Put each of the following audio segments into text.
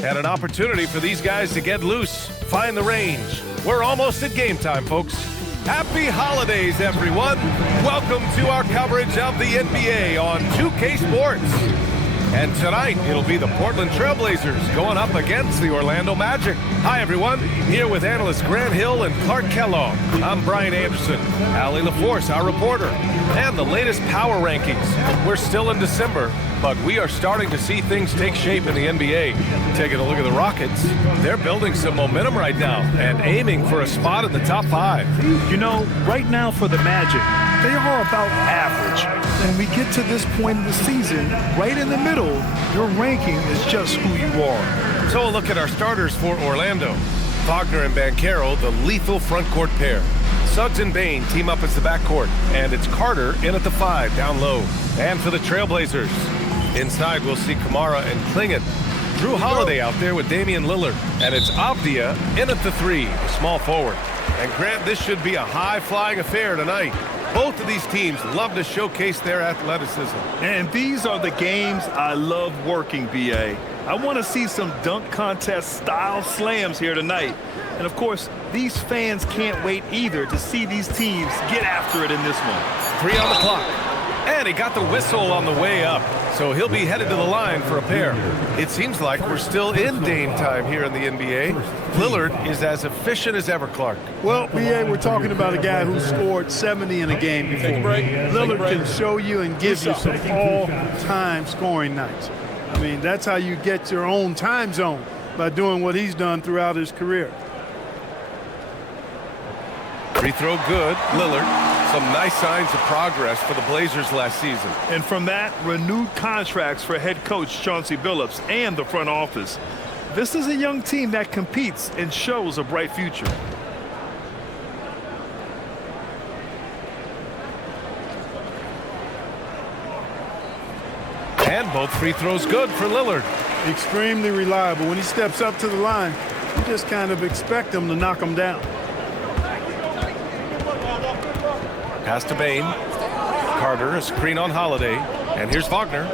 And an opportunity for these guys to get loose, find the range. We're almost at game time, folks. Happy holidays, everyone. Welcome to our coverage of the NBA on 2K Sports. And tonight, it'll be the Portland Trailblazers going up against the Orlando Magic. Hi, everyone. Here with analysts Grant Hill and Clark Kellogg. I'm Brian Anderson, Allie LaForce, our reporter, and the latest power rankings. We're still in December, but we are starting to see things take shape in the NBA. Taking a look at the Rockets, they're building some momentum right now and aiming for a spot in the top 5. You know, right now for the Magic, they are about average. When we get to this point in the season, right in the middle, your ranking is just who you are. So a look at our starters for Orlando. Wagner and Banchero, the lethal front court pair. Suggs and Bane team up as the backcourt, and it's Carter in at the 5 down low. And for the Trailblazers, inside we'll see Kamara and Klingon. Drew Holiday out there with Damian Lillard, and it's Avdia in at the 3, the small forward. And Grant, this should be a high-flying affair tonight. Both of these teams love to showcase their athleticism. And these are the games I love working, B.A. I want to see some dunk contest-style slams here tonight. And, of course, these fans can't wait either to see these teams get after it in this one. 3 on the clock. And he got the whistle on the way up, so he'll be headed to the line for a pair. It seems like we're still in Dame time here in the NBA. Lillard is as efficient as ever, Clark. Well, B.A., we're talking about a guy who scored 70 in a game before. Lillard can show you and give you some all-time scoring nights. I mean, that's how you get your own time zone, by doing what he's done throughout his career. Free throw good, Lillard. Some nice signs of progress for the Blazers last season. And from that, renewed contracts for head coach Chauncey Billups and the front office. This is a young team that competes and shows a bright future. And both free throws good for Lillard. Extremely reliable. When he steps up to the line, you just kind of expect him to knock him down. Pass to Bane. Carter, a screen on Holiday. And here's Wagner.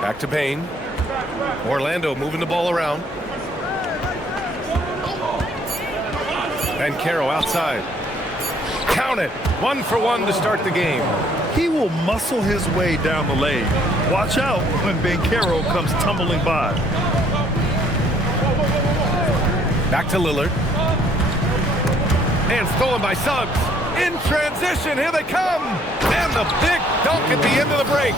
Back to Bane. Orlando moving the ball around. And Banchero outside. Count it. 1 for 1 to start the game. He will muscle his way down the lane. Watch out when Banchero comes tumbling by. Back to Lillard. And stolen by Suggs. In transition, here they come. And the big dunk at the end of the break.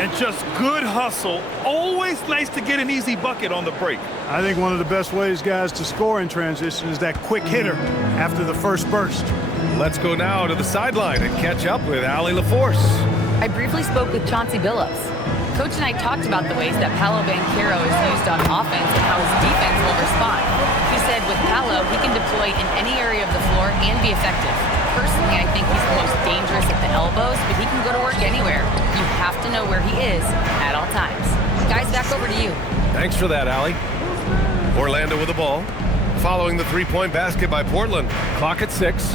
And just good hustle. Always nice to get an easy bucket on the break. I think one of the best ways, guys, to score in transition is that quick hitter after the first burst. Let's go now to the sideline and catch up with Allie LaForce. I briefly spoke with Chauncey Billups. Coach and I talked about the ways that Paolo Banchero is used on offense and how his defense will respond. He said with Paolo, he can deploy in any area of the floor and be effective. Personally, I think he's the most dangerous at the elbows, but he can go to work anywhere. You have to know where he is at all times. Guys, back over to you. Thanks for that, Allie. Orlando with the ball. Following the three-point basket by Portland. Clock at 6.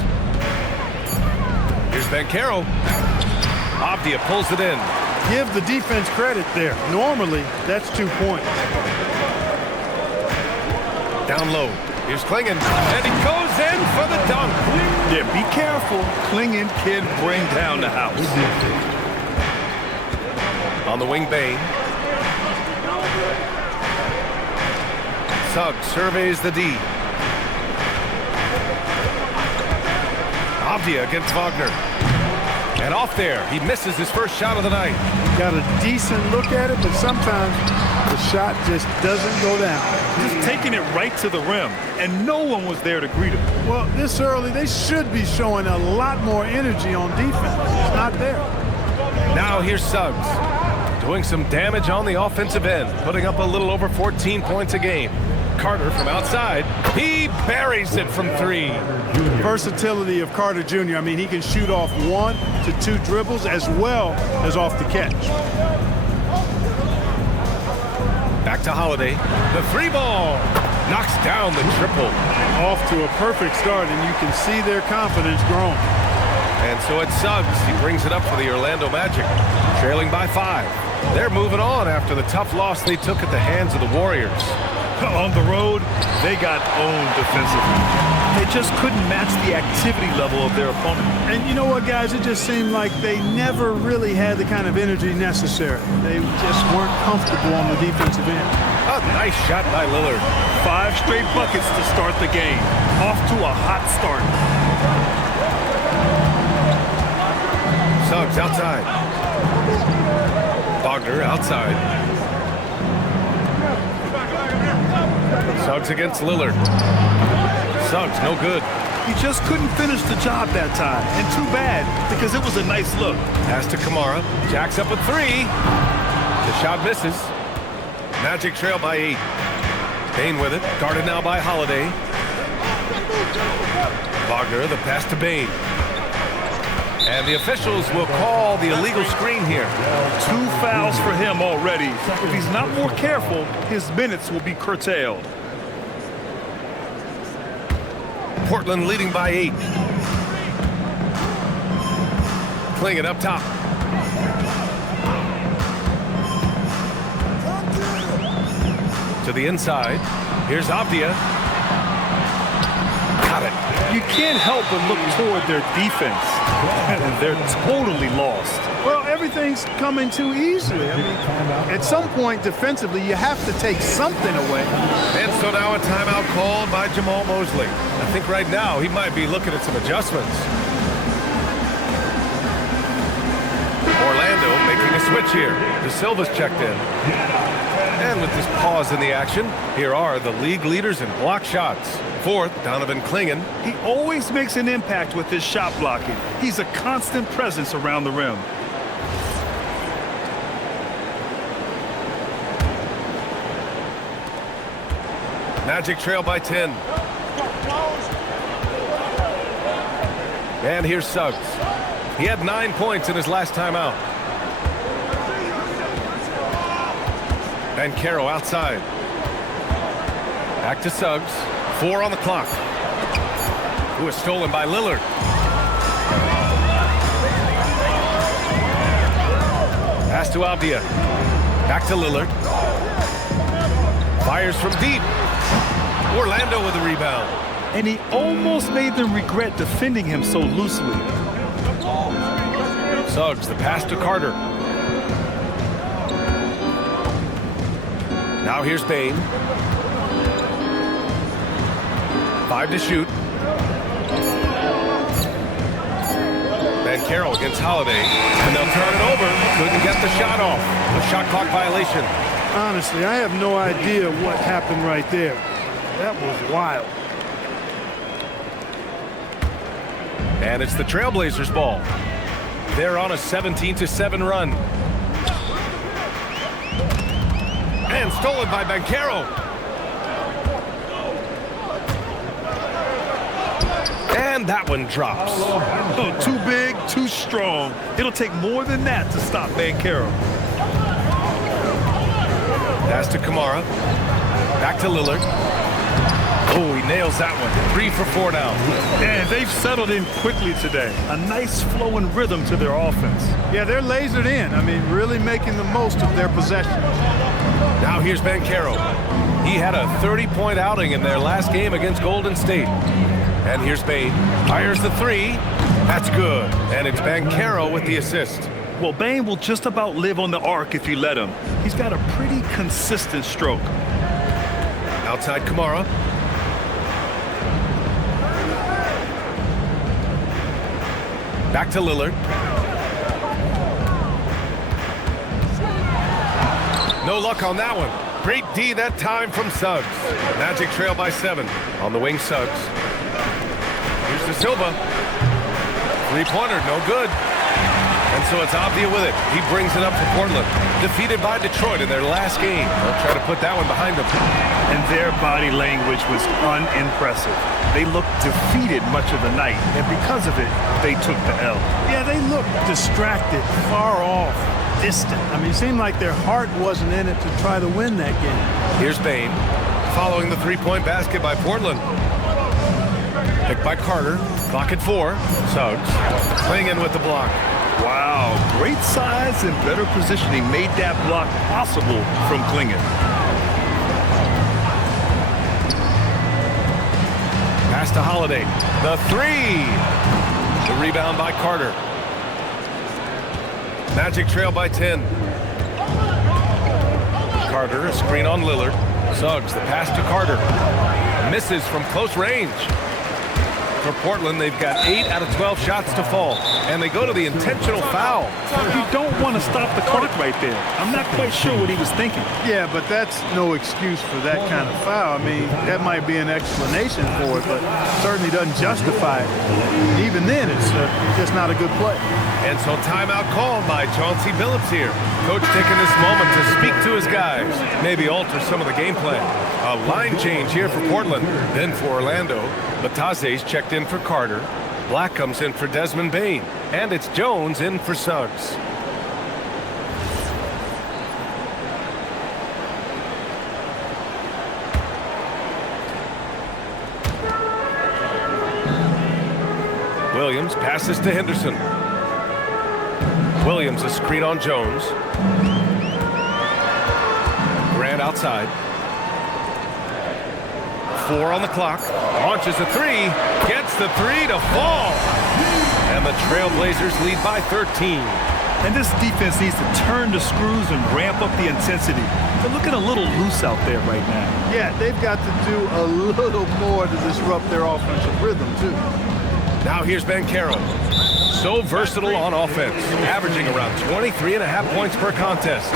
Here's Banchero. Avdia pulls it in. Give the defense credit there. Normally, that's 2 points. Down low. Here's Klingon. And he goes in for the dunk. Yeah, be careful. Klingon can bring down the house. On the wing, Bane. Suggs surveys the D. Avdia against Wagner. And off there, he misses his first shot of the night. Got a decent look at it, but sometimes the shot just doesn't go down. Just taking it right to the rim, and no one was there to greet him. Well, this early, they should be showing a lot more energy on defense. It's not there. Now here's Suggs, doing some damage on the offensive end, putting up a little over 14 points a game. Carter from outside. He buries it from 3. Versatility of Carter Jr. I mean, he can shoot off 1 to 2 dribbles as well as off the catch. Back to Holiday. The 3 ball knocks down the triple. Off to a perfect start, and you can see their confidence growing. And so it's Suggs. He brings it up for the Orlando Magic. trailing by 5. They're moving on after the tough loss they took at the hands of the Warriors. On the road, they got owned defensively. They just couldn't match the activity level of their opponent. And you know what, guys? It just seemed like they never really had the kind of energy necessary. They just weren't comfortable on the defensive end. A nice shot by Lillard. 5 straight buckets to start the game. Off to a hot start. Suggs outside. Wagner outside. Suggs against Lillard. Suggs, no good. He just couldn't finish the job that time. And too bad, because it was a nice look. Pass to Kamara. Jacks up a 3. The shot misses. Magic trail by 8. Bane with it. Guarded now by Holiday. Wagner, the pass to Bane. And the officials will call the illegal screen here. 2 fouls for him already. If he's not more careful, his minutes will be curtailed. Portland leading by 8. Playing it up top. To the inside. Here's Avdia. Got it. You can't help but look toward their defense. They're totally lost. Well, everything's coming too easily. I mean, at some point defensively, you have to take something away. And so now a timeout called by Jamal Mosley. I think right now he might be looking at some adjustments. Orlando making a switch here. De Silva's checked in. And with this pause in the action, here are the league leaders in block shots. 4th, Donovan Clingan. He always makes an impact with his shot blocking. He's a constant presence around the rim. Magic trail by 10. And here's Suggs. He had 9 points in his last time out. Banchero outside. Back to Suggs. 4 on the clock. Who is stolen by Lillard. Pass to Avdia. Back to Lillard. Fires from deep. Orlando with the rebound. And he almost made them regret defending him so loosely. Suggs, the pass to Carter. Now here's Bane. 5 to shoot. Banchero against Holiday. And they'll turn it over. Couldn't get the shot off. A shot clock violation. Honestly, I have no idea what happened right there. That was wild. And it's the Trailblazers ball. They're on a 17-7 run. And stolen by Banchero. And that one drops. Oh, too big, too strong. It'll take more than that to stop Banchero. Pass to Kamara. Back to Lillard. Oh, he nails that one. 3 for 4 now. And they've settled in quickly today. A nice flowing rhythm to their offense. Yeah, they're lasered in. I mean, really making the most of their possession. Now here's Banchero. He had a 30-point outing in their last game against Golden State. And here's Bane. Fires the 3. That's good. And it's Banchero with the assist. Well, Bane will just about live on the arc if you let him. He's got a pretty consistent stroke. Outside Kamara. Back to Lillard. No luck on that one. Great D that time from Suggs. Magic trail by 7. On the wing, Suggs. Here's De Silva. 3-pointer, no good. And so it's Avdia with it. He brings it up for Portland. Defeated by Detroit in their last game. They'll try to put that one behind them. And their body language was unimpressive. They looked defeated much of the night, and because of it, they took the L. Yeah, they looked distracted, far off, distant. I mean, it seemed like their heart wasn't in it to try to win that game. Here's Bane. Following the 3-point basket by Portland. Picked by Carter. Clock at 4. Suggs playing in with the block. Wow, great size and better positioning made that block possible from Klingon. Pass to Holiday. The three. The rebound by Carter. Magic trail by 10. Carter, a screen on Lillard. Suggs, the pass to Carter. Misses from close range. For Portland, they've got 8 out of 12 shots to fall, and they go to the intentional foul. You don't want to stop the clock right there. I'm not quite sure what he was thinking. Yeah, but that's no excuse for that kind of foul. I mean, that might be an explanation for it, but certainly doesn't justify it. Even then, it's just not a good play. And so timeout called by Chauncey Billups here. Coach taking this moment to speak to his guys, maybe alter some of the game plan. A line change here for Portland, then for Orlando. Bataze's checked in for Carter. Black comes in for Desmond Bane. And it's Jones in for Suggs. Williams passes to Henderson. Williams a screen on Jones. Grant outside. 4 on the clock. Launches a three. Gets the three to fall. And the Trailblazers lead by 13. And this defense needs to turn the screws and ramp up the intensity. They're looking a little loose out there right now. Yeah, they've got to do a little more to disrupt their offensive rhythm, too. Now here's Banchero. So versatile on offense, averaging around 23.5 points per contest.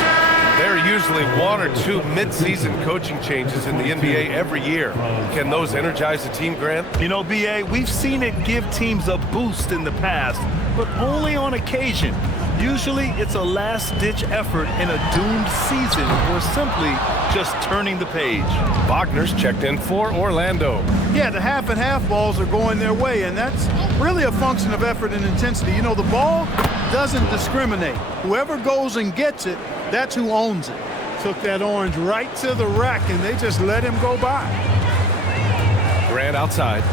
There are usually 1 or 2 mid-season coaching changes in the NBA every year. Can those energize the team, Grant? You know, B.A., we've seen it give teams a boost in the past, but only on occasion. Usually it's a last-ditch effort in a doomed season or simply just turning the page. Wagner's checked in for Orlando. Yeah, the half-and-half balls are going their way, and that's really a function of effort and intensity. You know, the ball doesn't discriminate. Whoever goes and gets it, that's who owns it. Took that orange right to the rack, and they just let him go by. Grant outside.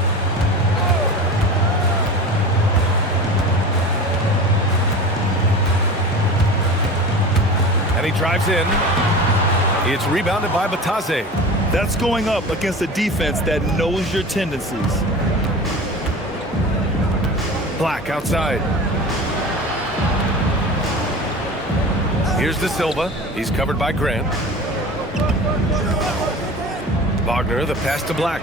And he drives in. It's rebounded by Bataze. That's going up against a defense that knows your tendencies. Black outside. Here's De Silva. He's covered by Grant. Wagner, the pass to Black.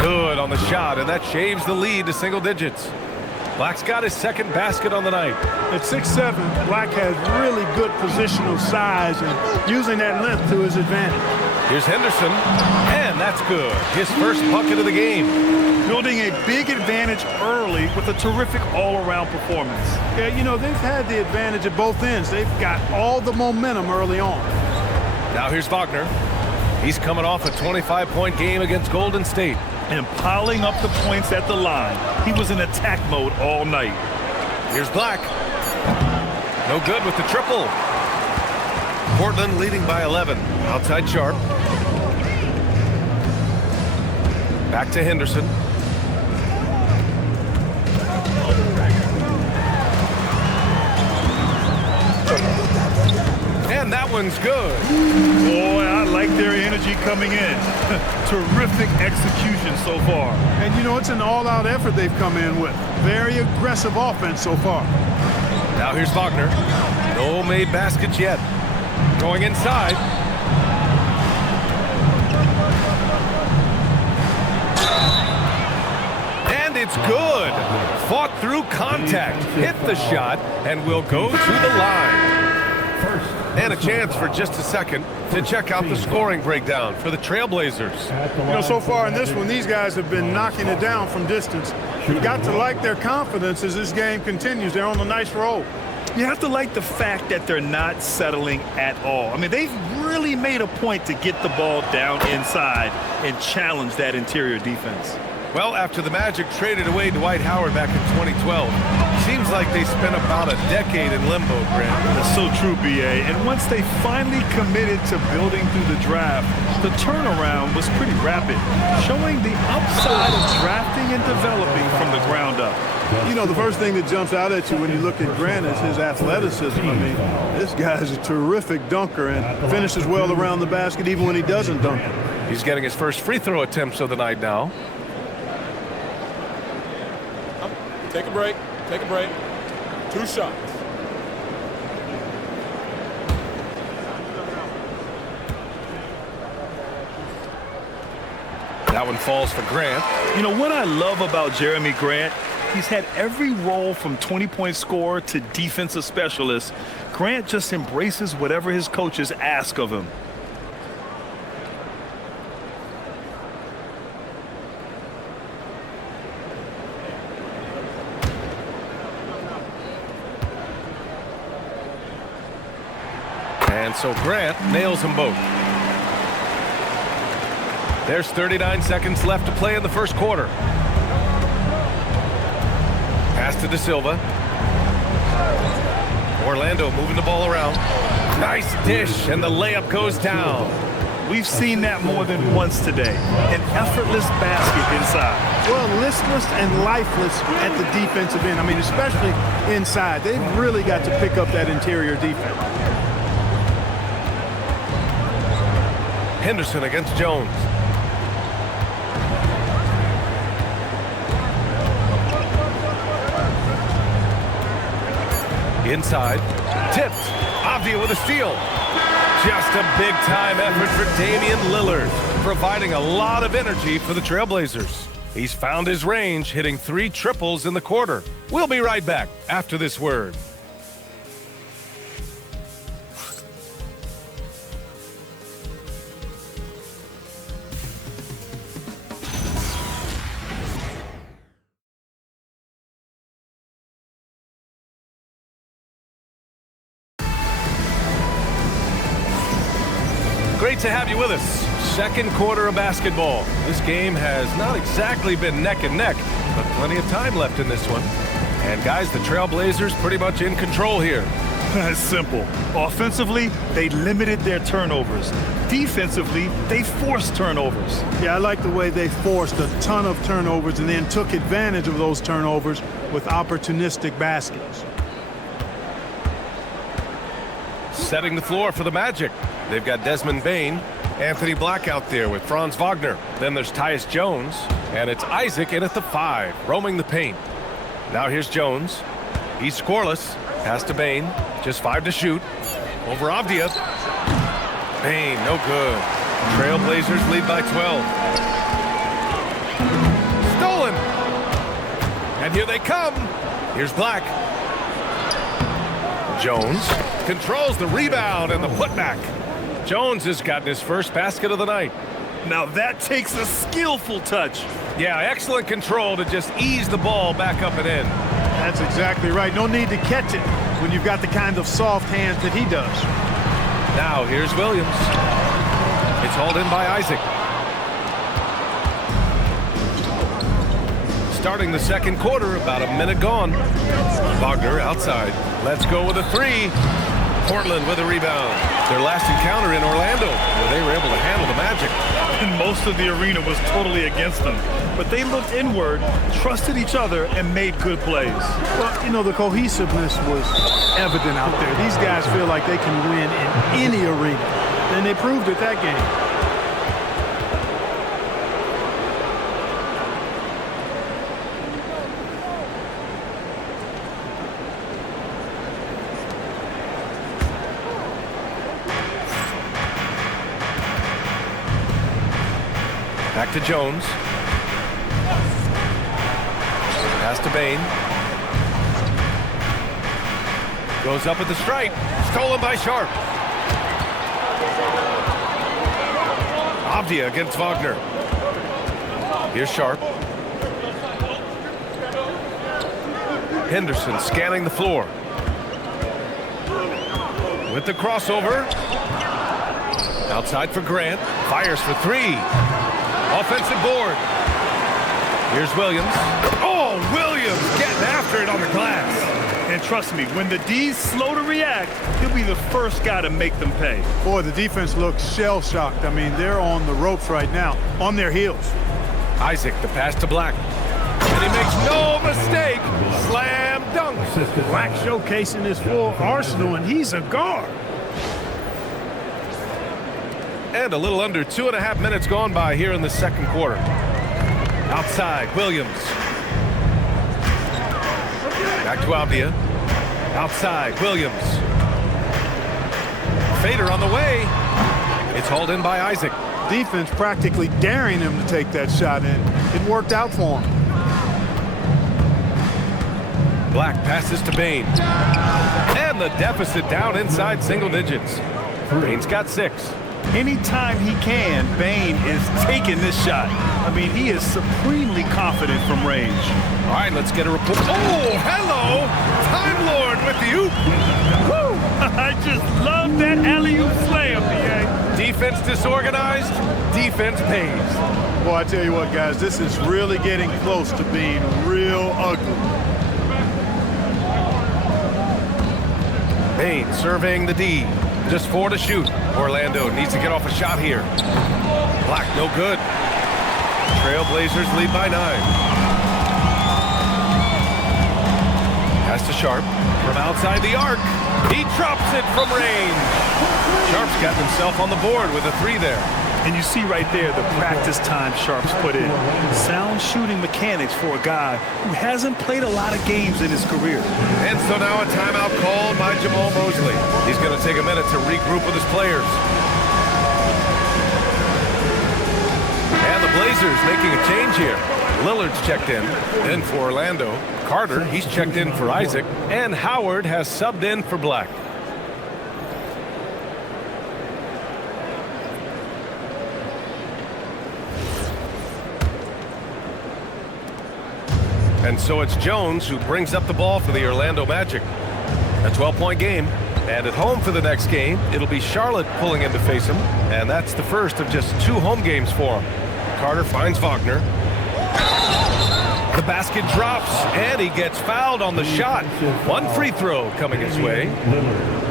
Good on the shot, and that shaves the lead to single digits. Black's got his second basket on the night. At 6'7", Black has really good positional size and using that length to his advantage. Here's Henderson, and that's good. His first bucket of the game. Building a big advantage early with a terrific all-around performance. Yeah, you know, they've had the advantage at both ends. They've got all the momentum early on. Now here's Wagner. He's coming off a 25-point game against Golden State. And piling up the points at the line. He was in attack mode all night. Here's Black. No good with the triple. Portland leading by 11. Outside Sharp. Back to Henderson. And that one's good. Boy, I like their energy coming in. Terrific execution so far. And, you know, it's an all-out effort they've come in with. Very aggressive offense so far. Now here's Wagner. No made baskets yet. Going inside. And it's good. Fought through contact. Hit the shot and will go to the line. And a chance for just a second to check out the scoring breakdown for the Trailblazers. You know, so far in this one, these guys have been knocking it down from distance. You've got to like their confidence as this game continues. They're on a nice roll. You have to like the fact that they're not settling at all. I mean, they've really made a point to get the ball down inside and challenge that interior defense. Well, after the Magic traded away Dwight Howard back in 2012, seems like they spent about a decade in limbo, Grant. That's so true, B.A. And once they finally committed to building through the draft, the turnaround was pretty rapid, showing the upside of drafting and developing from the ground up. You know, the first thing that jumps out at you when you look at Grant is his athleticism. I mean, this guy's a terrific dunker and finishes well around the basket even when he doesn't dunk it. He's getting his first free throw attempts of the night now. Take a break. Take a break. 2 shots. That one falls for Grant. You know what I love about Jeremy Grant? He's had every role from 20-point scorer to defensive specialist. Grant just embraces whatever his coaches ask of him. And so Grant nails them both. There's 39 seconds left to play in the first quarter. Pass to De Silva. Orlando moving the ball around. Nice dish, and the layup goes down. We've seen that more than once today. An effortless basket inside. Well, listless and lifeless at the defensive end. I mean, especially inside. They've really got to pick up that interior defense. Henderson against Jones. Inside. Tipped. Avdia with a steal. Just a big-time effort for Damian Lillard, providing a lot of energy for the Trailblazers. He's found his range, hitting 3 triples in the quarter. We'll be right back after this word. Great to have you with us. Second quarter of basketball. This game has not exactly been neck and neck, but plenty of time left in this one. And guys, the Trailblazers pretty much in control here. It's simple. Offensively, they limited their turnovers. Defensively, they forced turnovers. Yeah, I like the way they forced a ton of turnovers and then took advantage of those turnovers with opportunistic baskets. Setting the floor for the Magic. They've got Desmond Bane, Anthony Black out there with Franz Wagner. Then there's Tyus Jones, and it's Isaac in at the 5, roaming the paint. Now here's Jones. He's scoreless. Pass to Bane. Just 5 to shoot. Over Avdia. Bane, no good. Trailblazers lead by 12. Stolen. And here they come. Here's Black. Jones controls the rebound and the putback. Jones has gotten his first basket of the night. Now that takes a skillful touch. Yeah, excellent control to just ease the ball back up and in. That's exactly right. No need to catch it when you've got the kind of soft hands that he does. Now here's Williams. It's hauled in by Isaac. Starting the second quarter, about a minute gone. Wagner outside. Let's go with a 3. Portland with a rebound. Their last encounter in Orlando, where they were able to handle the Magic. And most of the arena was totally against them. But they looked inward, trusted each other, and made good plays. Well, you know, the cohesiveness was evident out there. These guys feel like they can win in any arena. And they proved it that game. Back to Jones. Pass to Bane. Goes up at the stripe. Stolen by Sharp. Avdia against Wagner. Here's Sharp. Henderson scanning the floor. With the crossover. Outside for Grant. Fires for 3. Offensive board. Here's Williams. Oh, Williams getting after it on the glass. And trust me, when the D's slow to react, he'll be the first guy to make them pay. Boy, the defense looks shell-shocked. I mean, they're on the ropes right now, on their heels. Isaac, the pass to Black. And he makes no mistake. Slam dunk. Black showcasing his full arsenal, and he's a guard. And a little under 2.5 minutes gone by here in the second quarter. Outside, Williams. Back to Avdia. Outside, Williams. Fader on the way. It's hauled in by Isaac. Defense practically daring him to take that shot in. It worked out for him. Black passes to Bain. And the deficit down inside single digits. Bain's got 6. Anytime he can, Bain is taking this shot. I mean, he is supremely confident from range. All right, let's get a report. Oh, hello! Time Lord with the oop. Woo! I just love that alley-oop slam, BA. Defense disorganized, defense pays. Boy, I tell you what, guys, this is really getting close to being real ugly. Bain surveying the D. Just 4 to shoot. Orlando needs to get off a shot here. Black, no good. Trailblazers lead by 9. Pass to Sharp. From outside the arc. He drops it from range. Sharp's got himself on the board with a 3 there. And you see right there the practice time Sharp's put in. Sound shooting mechanics for a guy who hasn't played a lot of games in his career. And so now a timeout called by Jamal Mosley. He's going to take a minute to regroup with his players. And the Blazers making a change here. Lillard's checked in for Orlando. Carter, he's checked in for Isaac. And Howard has subbed in for Black. And so it's Jones who brings up the ball for the Orlando Magic. A 12-point game. And at home for the next game, it'll be Charlotte pulling in to face him. And that's the first of just 2 home games for him. Carter finds Wagner. The basket drops, and he gets fouled on the shot. 1 free throw coming his way.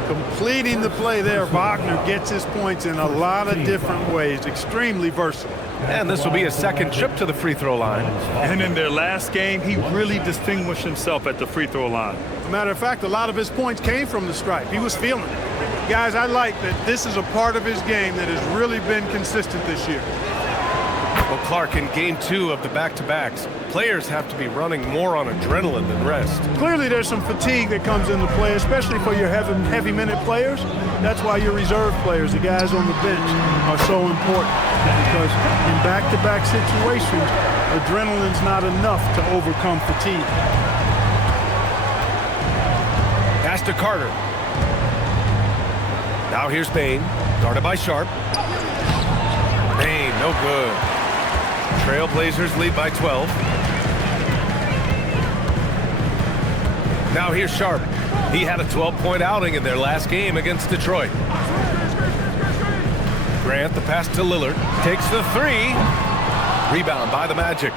Completing the play there, Wagner gets his points in a lot of different ways. Extremely versatile. And this will be his second trip to the free throw line. And in their last game, he really distinguished himself at the free throw line. As a matter of fact, a lot of his points came from the stripe. He was feeling it. Guys, I like that this is a part of his game that has really been consistent this year. Well, Clark, in game 2 of the back-to-backs, players have to be running more on adrenaline than rest. Clearly, there's some fatigue that comes into play, especially for your heavy minute players. That's why your reserve players, the guys on the bench, are so important. Because in back-to-back situations, adrenaline's not enough to overcome fatigue. Pass to Carter. Now here's Bain, guarded by Sharp. Bain, no good. Trailblazers lead by 12. Now here's Sharp. He had a 12-point outing in their last game against Detroit. Grant, the pass to Lillard, takes the 3. Rebound by the Magic.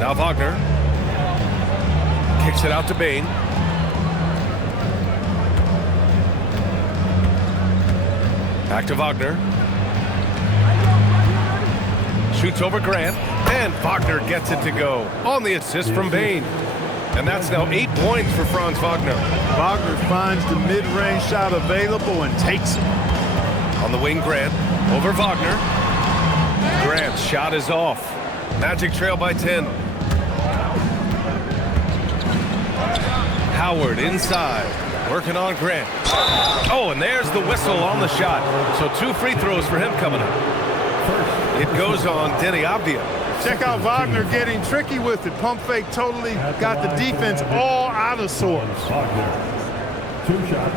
Now Wagner kicks it out to Bain. Back to Wagner. Shoots over Grant, and Wagner gets it to go on the assist from Bain. And that's now 8 points for Franz Wagner. Wagner finds the mid-range shot available and takes it. On the wing, Grant over Wagner. Grant's shot is off. Magic trail by 10. Howard inside, working on Grant. Oh, and there's the whistle on the shot. So 2 free throws for him coming up. It goes on Denny Avdia. Check out Wagner getting tricky with it. Pump fake totally got the defense all out of sorts. 2 shots.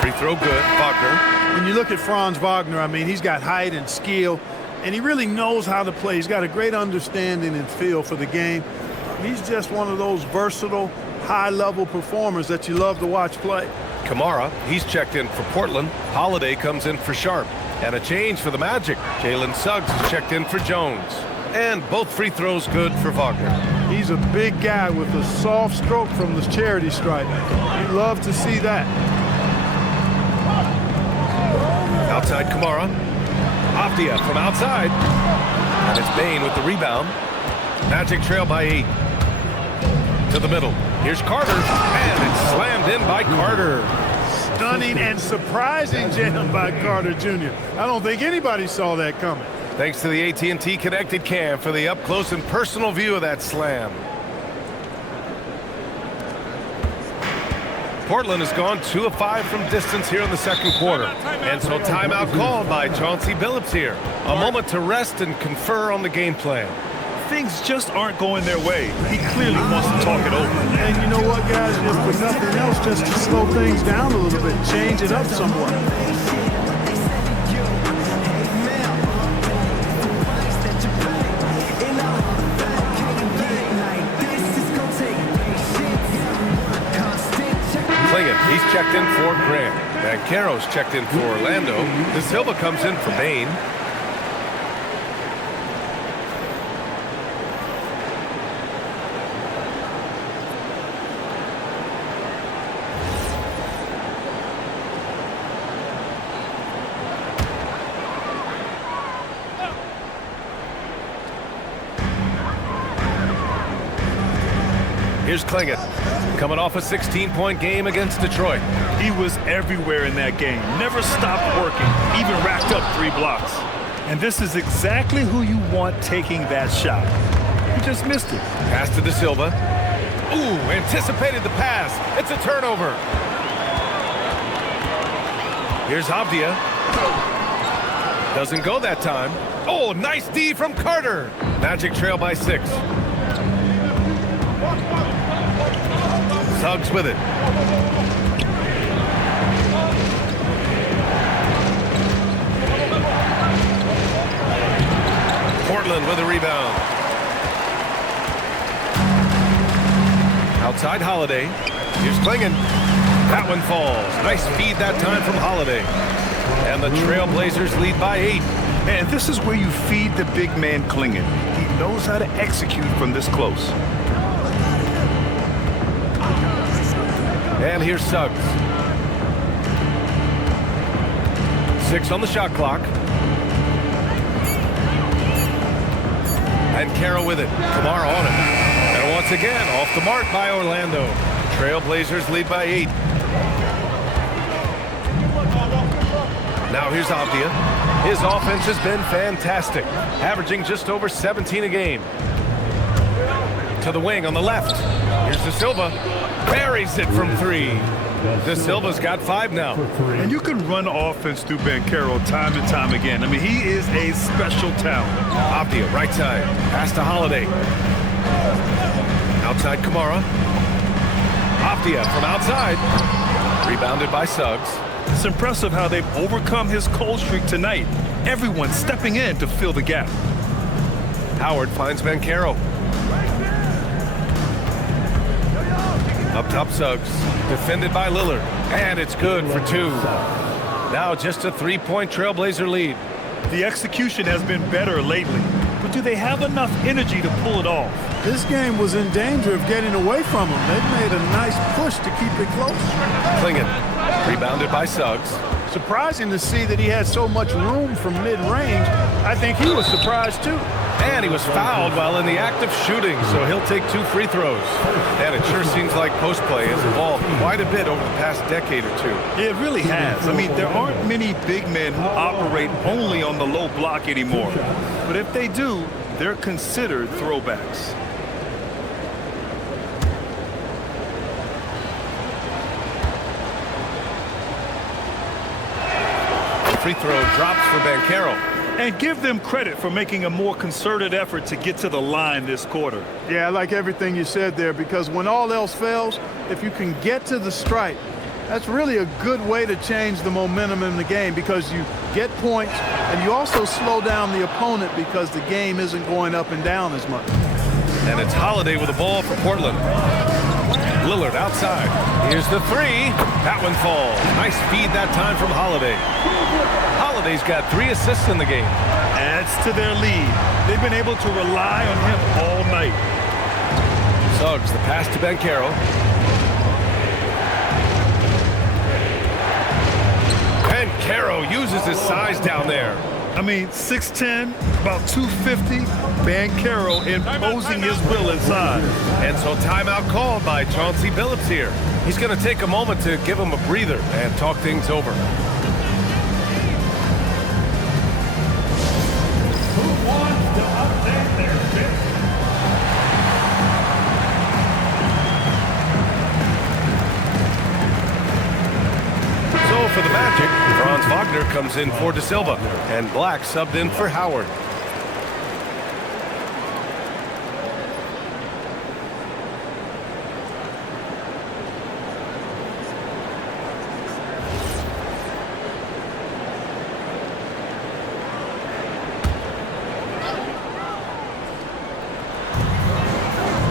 Free throw good, Wagner. When you look at Franz Wagner, I mean, he's got height and skill, and he really knows how to play. He's got a great understanding and feel for the game. He's just one of those versatile, high-level performers that you love to watch play. Kamara, he's checked in for Portland. Holiday comes in for Sharp. And a change for the Magic. Jalen Suggs is checked in for Jones. And both free throws good for Wagner. He's a big guy with a soft stroke from the charity stripe. We love to see that. Outside Kamara. Avdia from outside. And it's Bane with the rebound. Magic trail by 8. To the middle. Here's Carter. And it's slammed in by Carter. Stunning and surprising jam by Carter Jr. I don't think anybody saw that coming. Thanks to the AT&T Connected Cam for the up-close and personal view of that slam. Portland has gone 2 of 5 from distance here in the second quarter. And so timeout called by Chauncey Billups here. A moment to rest and confer on the game plan. Things just aren't going their way. He clearly wants to talk it over. And you know what, guys? If for nothing else, just to slow things down a little bit, change it up somewhat. Klingin, he's checked in for Grant. Banchero's checked in for Orlando. De Silva comes in for Bane. Here's Klingin, coming off a 16-point game against Detroit. He was everywhere in that game, never stopped working, even racked up 3 blocks. And this is exactly who you want taking that shot. He just missed it. Pass to De Silva. Ooh, anticipated the pass. It's a turnover. Here's Avdia. Doesn't go that time. Oh, nice D from Carter. Magic trail by 6. Suggs with it. Portland with a rebound. Outside Holiday. Here's Klingin. That one falls. Nice feed that time from Holiday. And the Trailblazers lead by 8. And this is where you feed the big man Klingin. He knows how to execute from this close. And here's Suggs. 6 on the shot clock. And Carroll with it. Kamara on it. And once again, off the mark by Orlando. Trailblazers lead by 8. Now here's Avdia. His offense has been fantastic, averaging just over 17 a game. To the wing on the left. Here's De Silva. Buries it from 3. De Silva's got 5 now. And you can run offense through Banchero time and time again. I mean, he is a special talent. Avdia, right side. Pass to Holiday. Outside Kamara. Avdia from outside. Rebounded by Suggs. It's impressive how they've overcome his cold streak tonight. Everyone stepping in to fill the gap. Howard finds Banchero. Up top Suggs, defended by Lillard, and it's good for 2. Now just a 3-point Trailblazer lead. The execution has been better lately, but do they have enough energy to pull it off? This game was in danger of getting away from them. They've made a nice push to keep it close. Klingin, rebounded by Suggs. Surprising to see that he had so much room from mid-range. I think he was surprised too. And he was fouled while in the act of shooting, so he'll take 2 free throws. And it sure seems like post play has evolved quite a bit over the past decade or 2. It really has. I mean, there aren't many big men who operate only on the low block anymore. But if they do, they're considered throwbacks. Free throw drops for Banchero. And give them credit for making a more concerted effort to get to the line this quarter. Yeah, I like everything you said there, because when all else fails, if you can get to the stripe, that's really a good way to change the momentum in the game, because you get points and you also slow down the opponent because the game isn't going up and down as much. And it's Holiday with the ball for Portland. Lillard outside. Here's the three. That one falls. Nice feed that time from Holiday. Holiday's got 3 assists in the game. Adds to their lead. They've been able to rely on him all night. Suggs, the pass to Banchero. Banchero uses his size down there. I mean, 6'10", about 250. Banchero imposing his will inside. And so timeout called by Chauncey Billups here. He's going to take a moment to give him a breather and talk things over. Who wants to update their pick? So for the Magic, Franz Wagner comes in for De Silva, and Black subbed in for Howard.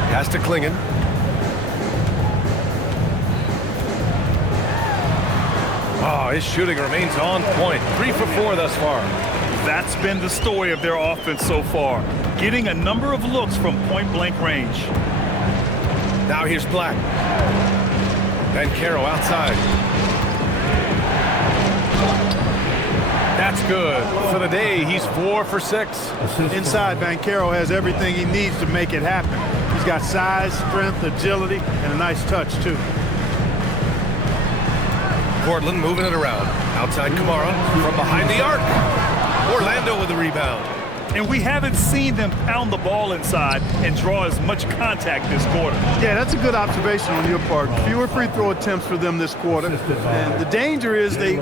Pass to Klingon. Oh, his shooting remains on point. 3 for 4 thus far. That's been the story of their offense so far. Getting a number of looks from point-blank range. Now here's Black. Banchero outside. That's good. For the day, he's 4 for 6. Inside, Banchero has everything he needs to make it happen. He's got size, strength, agility, and a nice touch, too. Portland moving it around. Outside Kamara from behind the arc. Orlando with the rebound. And we haven't seen them pound the ball inside and draw as much contact this quarter. Yeah, that's a good observation on your part. Fewer free throw attempts for them this quarter. And the danger is they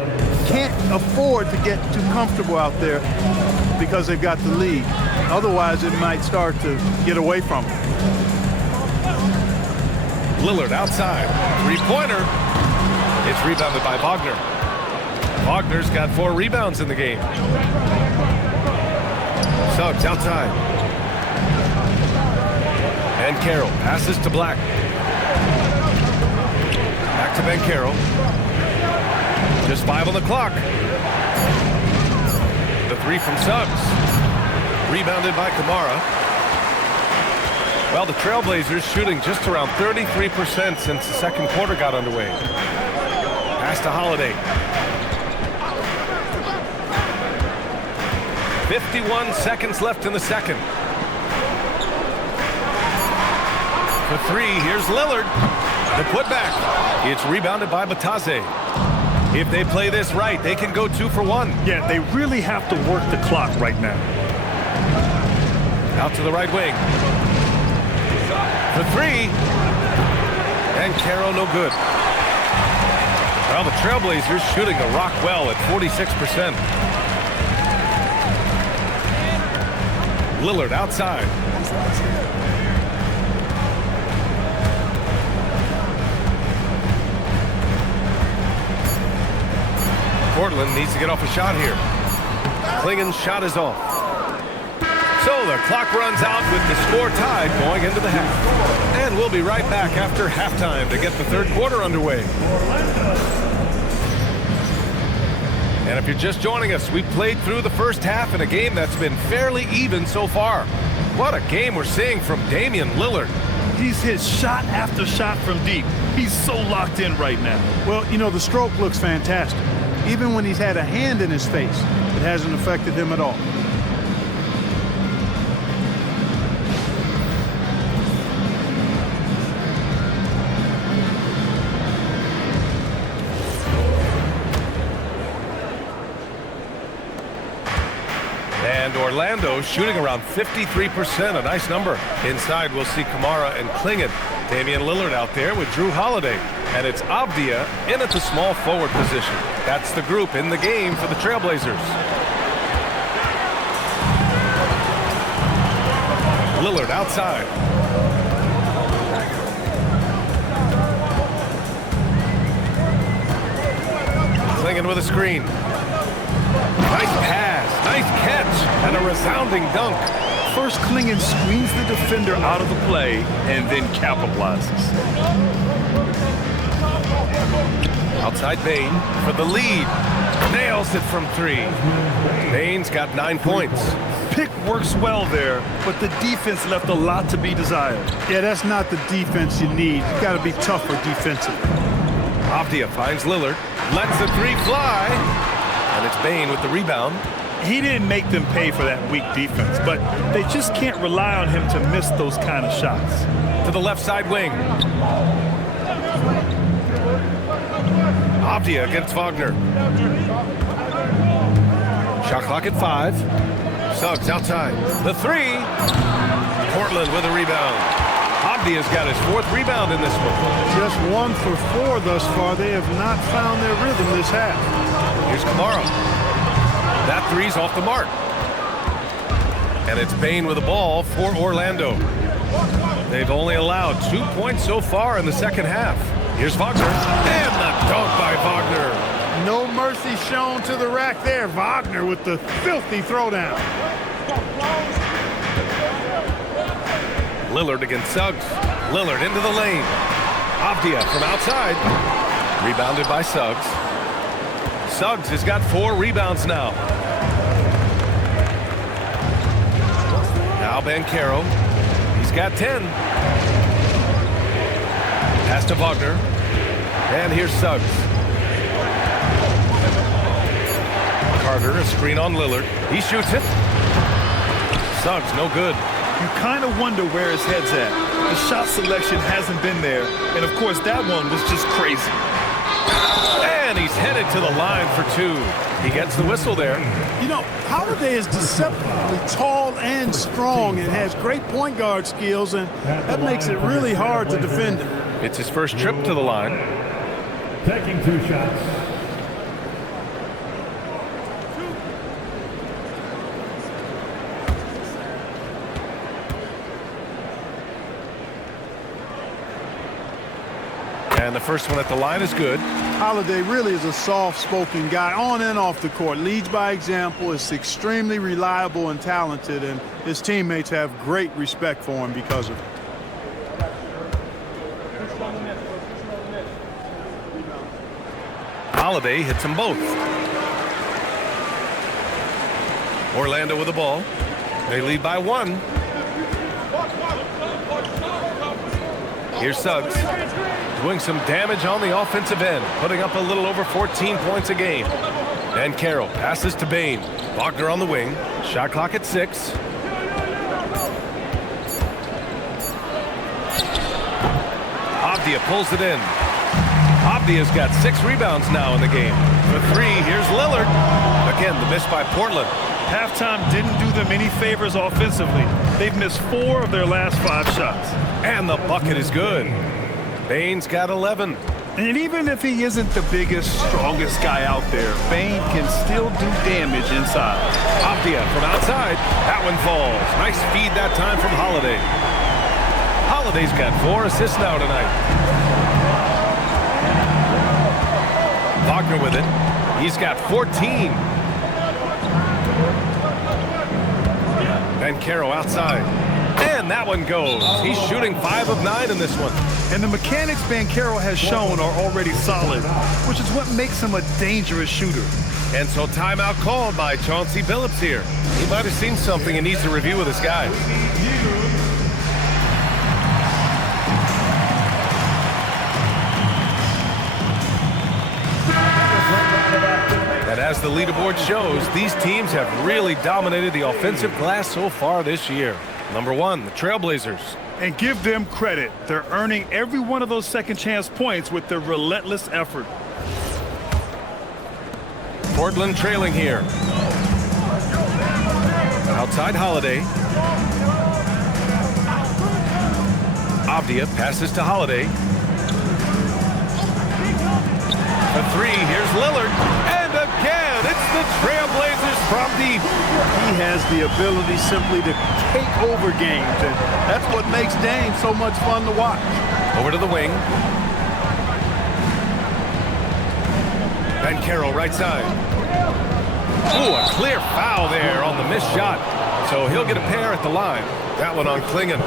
can't afford to get too comfortable out there because they've got the lead. Otherwise, it might start to get away from them. Lillard outside. Three-pointer. It's rebounded by Wagner. Wagner's got 4 rebounds in the game. Suggs outside. And Banchero passes to Black. Back to Banchero. Just 5 on the clock. The 3 from Suggs. Rebounded by Kamara. Well, the Trailblazers shooting just around 33% since the second quarter got underway. Pass to Holiday. 51 seconds left in the second. For 3, here's Lillard. The putback. It's rebounded by Batase. If they play this right, they can go 2 for 1. Yeah, they really have to work the clock right now. Out to the right wing. For 3. And Banchero no good. Well, the Trailblazers shooting the rock well at 46%. Lillard outside. Portland needs to get off a shot here. Klingon's shot is off. So the clock runs out with the score tied going into the half. And we'll be right back after halftime to get the third quarter underway. And if you're just joining us, we've played through the first half in a game that's been fairly even so far. What a game we're seeing from Damian Lillard. He's hit shot after shot from deep. He's so locked in right now. Well, you know, the stroke looks fantastic. Even when he's had a hand in his face, it hasn't affected him at all. And Orlando shooting around 53%, a nice number. Inside, we'll see Kamara and Klingon. Damian Lillard out there with Drew Holiday. And it's Avdia in at the small forward position. That's the group in the game for the Trailblazers. Lillard outside. Klingon with a screen. Nice pass, nice catch, and a resounding dunk. First, Klingon screens the defender out of the play and then capitalizes. Outside Bane for the lead. Nails it from 3. Bane's got 9 points. Pick works well there, but the defense left a lot to be desired. Yeah, that's not the defense you need. You got to be tougher defensively. Avdia finds Lillard, lets the 3 fly, and it's Bane with the rebound. He didn't make them pay for that weak defense, but they just can't rely on him to miss those kind of shots. To the left side wing. Avdia against Wagner. Shot clock at 5. Suggs outside. The 3. Portland with a rebound. Avdia's got his 4th rebound in this one. Just 1 for 4 thus far. They have not found their rhythm this half. Here's Kamara. That 3's off the mark. And it's Bane with the ball for Orlando. They've only allowed 2 points so far in the second half. Here's Wagner. And the dunk by Wagner. No mercy shown to the rack there. Wagner with the filthy throwdown. Lillard against Suggs. Lillard into the lane. Avdia from outside. Rebounded by Suggs. Suggs has got 4 rebounds now. Now Banchero. He's got 10. Pass to Wagner. And here's Suggs. Carter, a screen on Lillard. He shoots it. Suggs, no good. You kind of wonder where his head's at. The shot selection hasn't been there, and of course that one was just crazy. And he's headed to the line for 2. He gets the whistle there. You know, Holiday is deceptively tall and strong and has great point guard skills, and that makes it really hard to defend him. It's his first trip to the line. Taking 2 shots. And the first one at the line is good. Holiday really is a soft-spoken guy on and off the court. Leads by example, is extremely reliable and talented, and his teammates have great respect for him because of it. Holiday hits them both. Orlando with the ball. They lead by 1. Here's Suggs. Doing some damage on the offensive end, putting up a little over 14 points a game. And Carroll passes to Bane. Wagner on the wing. Shot clock at 6. Avdia pulls it in. Avdia's got 6 rebounds now in the game. For 3, here's Lillard. Again, the miss by Portland. Halftime didn't do them any favors offensively. They've missed 4 of their last 5 shots. And the bucket is good. Bane's got 11. And even if he isn't the biggest, strongest guy out there, Bane can still do damage inside. Avdia from outside. That one falls. Nice feed that time from Holiday. Holiday's got 4 assists now tonight. Wagner with it. He's got 14. And Caro outside. And that one goes. He's shooting 5 of 9 in this one. And the mechanics Banchero has shown are already solid, which is what makes him a dangerous shooter. And so timeout called by Chauncey Billups here. He might have seen something and needs to review with his guys. And as the leaderboard shows, these teams have really dominated the offensive glass so far this year. Number 1, the Trailblazers. And give them credit. They're earning every one of those second chance points with their relentless effort. Portland trailing here. Outside Holiday. Avdia passes to Holiday. For 3, here's Lillard. And again, it's the Trailblazers from deep. He has the ability simply to take over games, and that's what makes Dame so much fun to watch. Over to the wing. Banchero right side. Ooh, a clear foul there on the missed shot. So he'll get a pair at the line. That one on Klingon.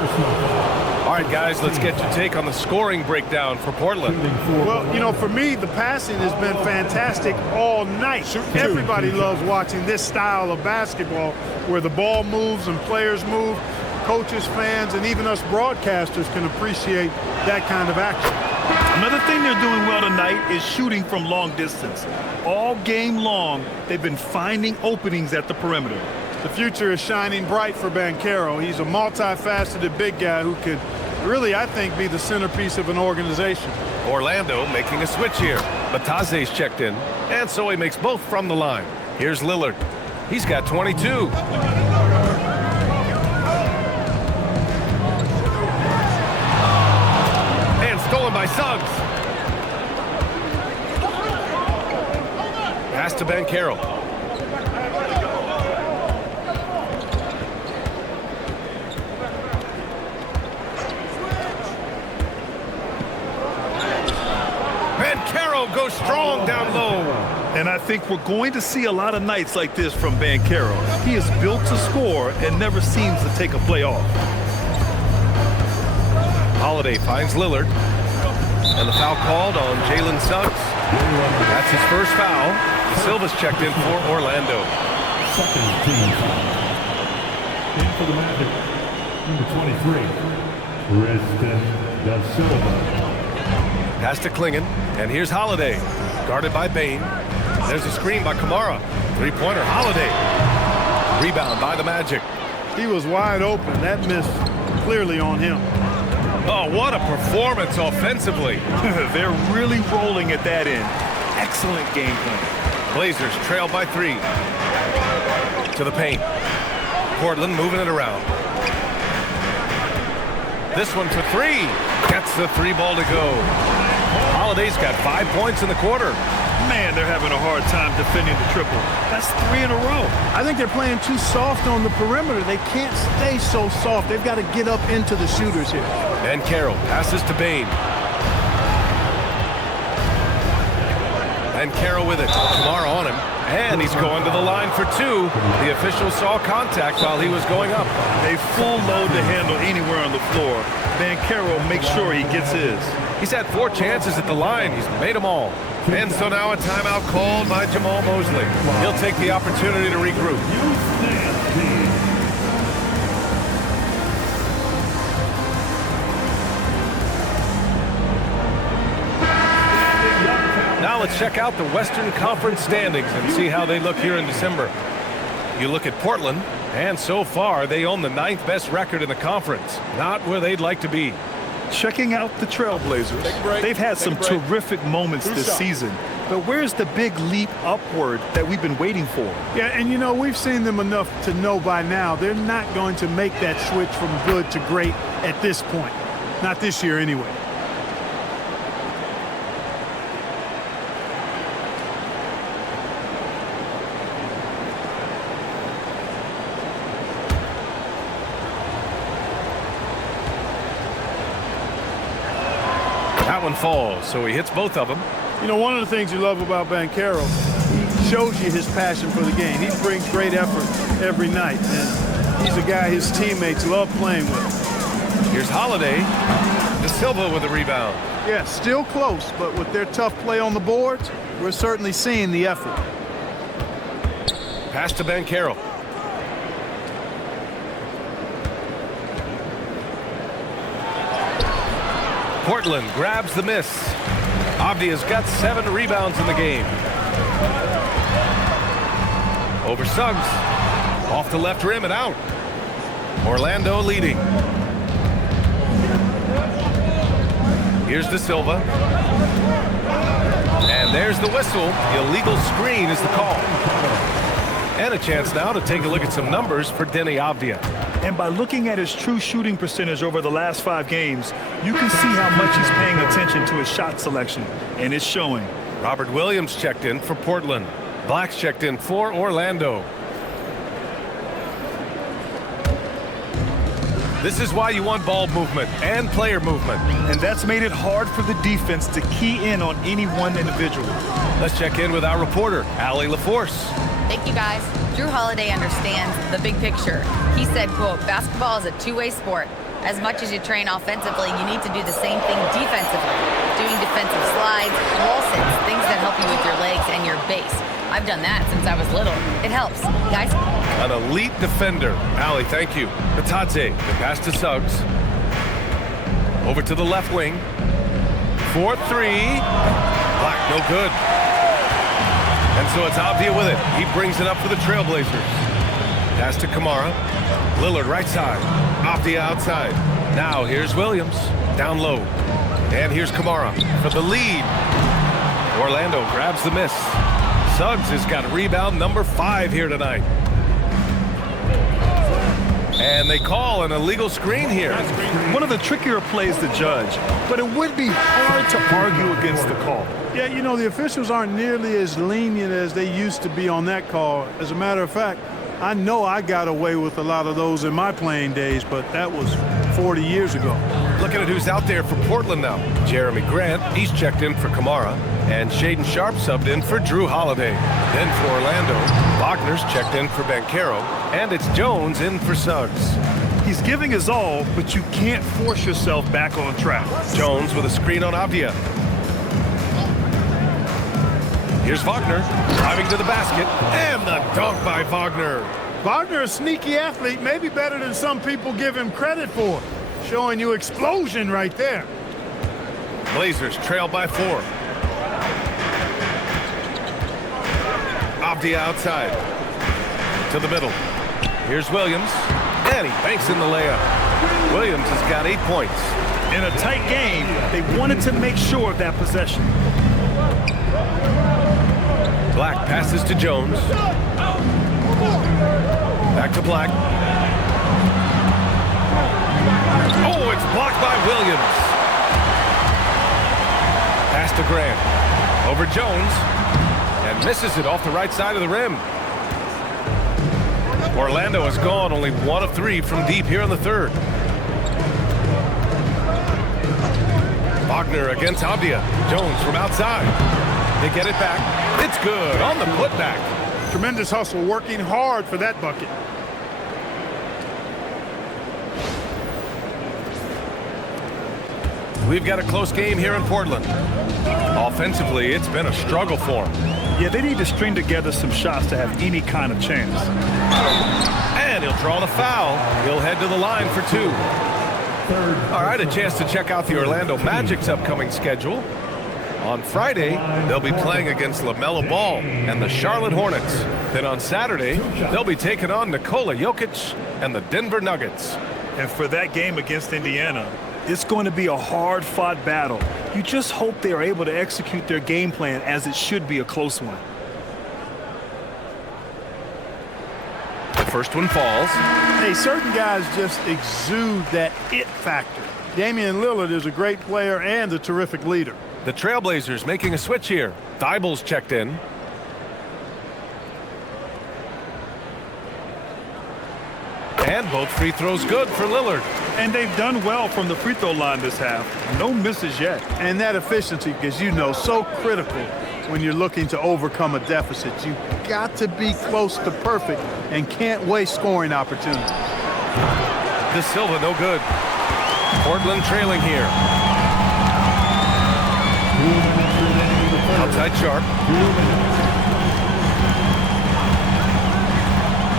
All right, guys, let's get your take on the scoring breakdown for Portland. Well, you know, for me, the passing has been fantastic all night. Everybody loves watching this style of basketball where the ball moves and players move. Coaches, fans, and even us broadcasters can appreciate that kind of action. Another thing they're doing well tonight is shooting from long distance. All game long, they've been finding openings at the perimeter. The future is shining bright for Banchero. He's a multifaceted big guy who could really, I think, be the centerpiece of an organization. Orlando making a switch here. Bataze's checked in, and so he makes both from the line. Here's Lillard. He's got 22. Stolen by Suggs. Pass to Banchero. Banchero goes strong down low. And I think we're going to see a lot of nights like this from Banchero. He is built to score and never seems to take a play off. Holiday finds Lillard. And the foul called on Jalen Suggs. That's his first foul. De Silva's checked in for Orlando. Second team foul. In for the Magic, number 23, Tristan De Silva. Pass to Klingon, and here's Holiday. Guarded by Bane. There's a screen by Kamara. Three-pointer, Holiday. Rebound by the Magic. He was wide open. That miss clearly on him. Oh, what a performance offensively. They're really rolling at that end. Excellent game plan. Blazers trail by 3. To the paint. Portland moving it around. This one for 3. Gets the 3 ball to go. Holiday's got 5 points in the quarter. Man, they're having a hard time defending the triple. That's 3 in a row. I think they're playing too soft on the perimeter. They can't stay so soft. They've got to get up into the shooters here. And Carroll passes to Bane. And Carroll with it. Kamara on him. And he's going to the line for 2. The official saw contact while he was going up. A full load to handle anywhere on the floor. Banchero makes sure he gets his. He's had 4 chances at the line. He's made them all. And so now a timeout called by Jamal Mosley. He'll take the opportunity to regroup. Now let's check out the Western Conference standings and see how they look here in December. You look at Portland, and so far they own the 9th best record in the conference. Not where they'd like to be. Checking out the Trailblazers. They've had some terrific moments this season. But where's the big leap upward that we've been waiting for? Yeah, and you know, we've seen them enough to know by now they're not going to make that switch from good to great at this point. Not this year anyway. That one falls, so he hits both of them. You know, one of the things you love about Banchero, he shows you his passion for the game. He brings great effort every night, and he's a guy his teammates love playing with. Here's Holiday. De Silva with a rebound. Yeah, still close, but with their tough play on the boards, we're certainly seeing the effort. Pass to Banchero. Portland grabs the miss. Avdia's got 7 rebounds in the game. Over Suggs. Off the left rim and out. Orlando leading. Here's De Silva. And there's the whistle. Illegal screen is the call. And a chance now to take a look at some numbers for Denny Avdia. And by looking at his true shooting percentage over the last 5 games, you can see how much he's paying attention to his shot selection, and it's showing. Robert Williams checked in for Portland. Black's checked in for Orlando. This is why you want ball movement and player movement. And that's made it hard for the defense to key in on any one individual. Let's check in with our reporter, Allie LaForce. Thank you, guys. Drew Holiday understands the big picture. He said, quote, basketball is a two-way sport. As much as you train offensively, you need to do the same thing defensively. Doing defensive slides, wall sits, things that help you with your legs and your base. I've done that since I was little. It helps. Guys? An elite defender. Allie, thank you. Batadze, the pass to Suggs. Over to the left wing. 4-3. Black, no good. And so it's Avdia with it. He brings it up for the Trailblazers. Pass to Kamara. Lillard right side. Avdia outside. Now here's Williams. Down low. And here's Kamara for the lead. Orlando grabs the miss. Suggs has got rebound number 5 here tonight. And they call an illegal screen here. One of the trickier plays to judge, but it would be hard to argue against the call. Yeah, you know, the officials aren't nearly as lenient as they used to be on that call. As a matter of fact, I know I got away with a lot of those in my playing days, but that was 40 years ago. Looking at who's out there for Portland now. Jeremy Grant, he's checked in for Kamara. And Shaden Sharp subbed in for Drew Holiday. Then for Orlando, Wagner's checked in for Banchero. And it's Jones in for Suggs. He's giving his all, but you can't force yourself back on track. Jones with a screen on Avdia. Here's Wagner, driving to the basket, and the dunk by Wagner. Wagner, a sneaky athlete, maybe better than some people give him credit for. Showing you explosion right there. Blazers trail by 4. Avdia outside. To the middle. Here's Williams, and he banks in the layup. Williams has got 8 points. In a tight game, they wanted to make sure of that possession. Black passes to Jones. Back to Black. Oh, it's blocked by Williams. Pass to Grant. Over Jones. And misses it off the right side of the rim. Orlando has gone only 1 of 3 from deep here in the third. Wagner against Avdia. Jones from outside. They get it back. It's good on the putback. Tremendous hustle, working hard for that bucket. We've got a close game here in Portland. Offensively, it's been a struggle for them. Yeah, they need to string together some shots to have any kind of chance. And he'll draw the foul. He'll head to the line for 2. All right, a chance to check out the Orlando Magic's upcoming schedule. On Friday, they'll be playing against LaMelo Ball and the Charlotte Hornets. Then on Saturday, they'll be taking on Nikola Jokic and the Denver Nuggets. And for that game against Indiana, it's going to be a hard-fought battle. You just hope they are able to execute their game plan, as it should be a close one. The first one falls. Hey, certain guys just exude that it factor. Damian Lillard is a great player and a terrific leader. The Trailblazers making a switch here. Thibault's checked in. And both free throws good for Lillard. And they've done well from the free throw line this half. No misses yet. And that efficiency, as you know, so critical when you're looking to overcome a deficit. You've got to be close to perfect and can't waste scoring opportunities. De Silva, no good. Portland trailing here. Outside Sharp.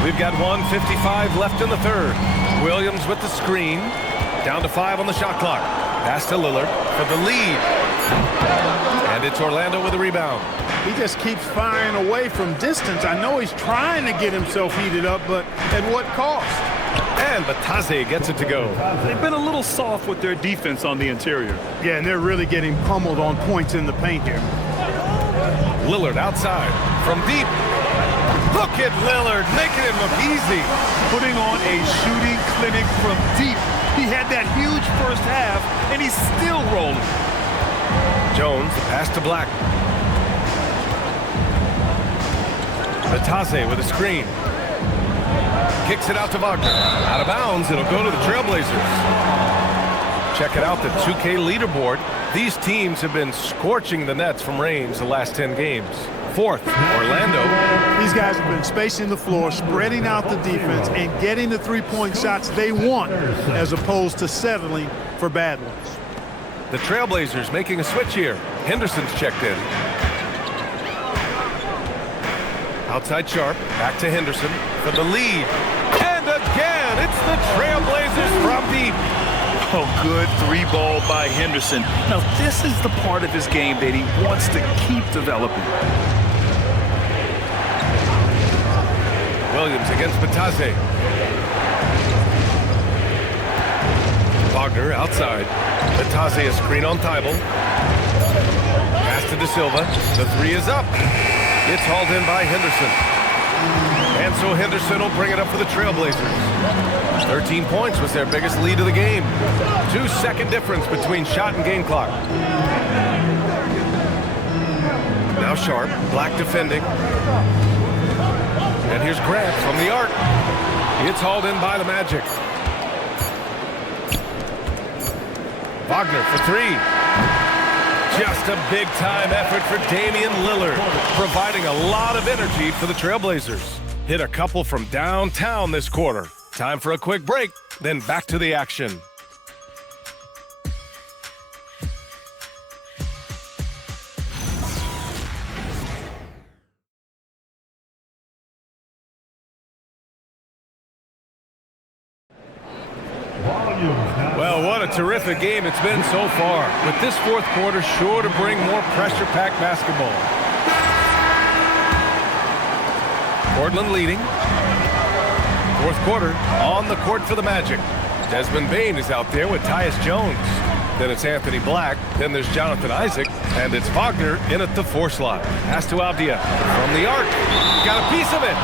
We've got 1:55 left in the third. Williams with the screen. Down to 5 on the shot clock. Pass to Lillard for the lead. And it's Orlando with the rebound. He just keeps firing away from distance. I know he's trying to get himself heated up, but at what cost? And Batadze gets it to go. They've been a little soft with their defense on the interior. Yeah, and they're really getting pummeled on points in the paint here. Lillard outside from deep. Look at Lillard making it look easy. Putting on a shooting clinic from deep. He had that huge first half, and he's still rolling. Jones, the pass to Black. Batadze with a screen. Kicks it out to Wagner. Out of bounds, it'll go to the Trailblazers. Check it out, the 2K leaderboard. These teams have been scorching the nets from range the last 10 games. Fourth, Orlando. These guys have been spacing the floor, spreading out the defense, and getting the three-point shots they want as opposed to settling for bad ones. The Trailblazers making a switch here. Henderson's checked in. Outside Sharp, back to Henderson for the lead. And again, it's the Trailblazers from deep. Oh, good three-ball by Henderson. Now, this is the part of his game that he wants to keep developing. Williams against Batase. Wagner outside. Batase a screen on Thibault. Pass to De Silva. The three is up. It's hauled in by Henderson. And so Henderson will bring it up for the Trailblazers. 13 points was their biggest lead of the game. 2-second difference between shot and game clock. Now Sharp, Black defending. And here's Grant from the arc. It's hauled in by the Magic. Wagner for three. Just a big-time effort for Damian Lillard, providing a lot of energy for the Trailblazers. Hit a couple from downtown this quarter. Time for a quick break, then back to the action. Well, what a terrific game it's been so far. With this fourth quarter sure to bring more pressure-packed basketball. Portland leading. Fourth quarter on the court for the Magic. Desmond Bane is out there with Tyus Jones. Then it's Anthony Black. Then there's Jonathan Isaac. And it's Wagner in at the 4 slot. Pass to Avdia from the arc. Got a piece of it.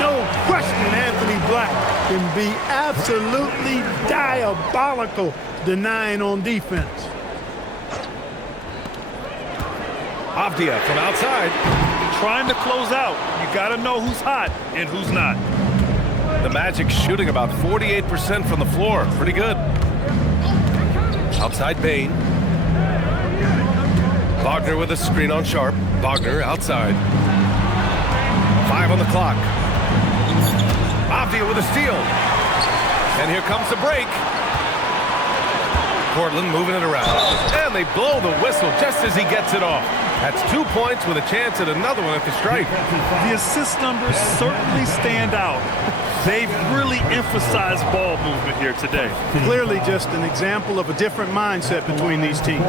No question Anthony Black can be absolutely diabolical denying on defense. Avdia from outside. Trying to close out. You got to know who's hot and who's not. The Magic shooting about 48% from the floor. Pretty good. Outside Bane. Wagner with a screen on Sharp. Wagner outside. 5 on the clock. Avdia with a steal. And here comes the break. Portland moving it around. And they blow the whistle just as he gets it off. That's 2 points with a chance at another one at the stripe. The assist numbers certainly stand out. They've really emphasized ball movement here today. Clearly just an example of a different mindset between these teams.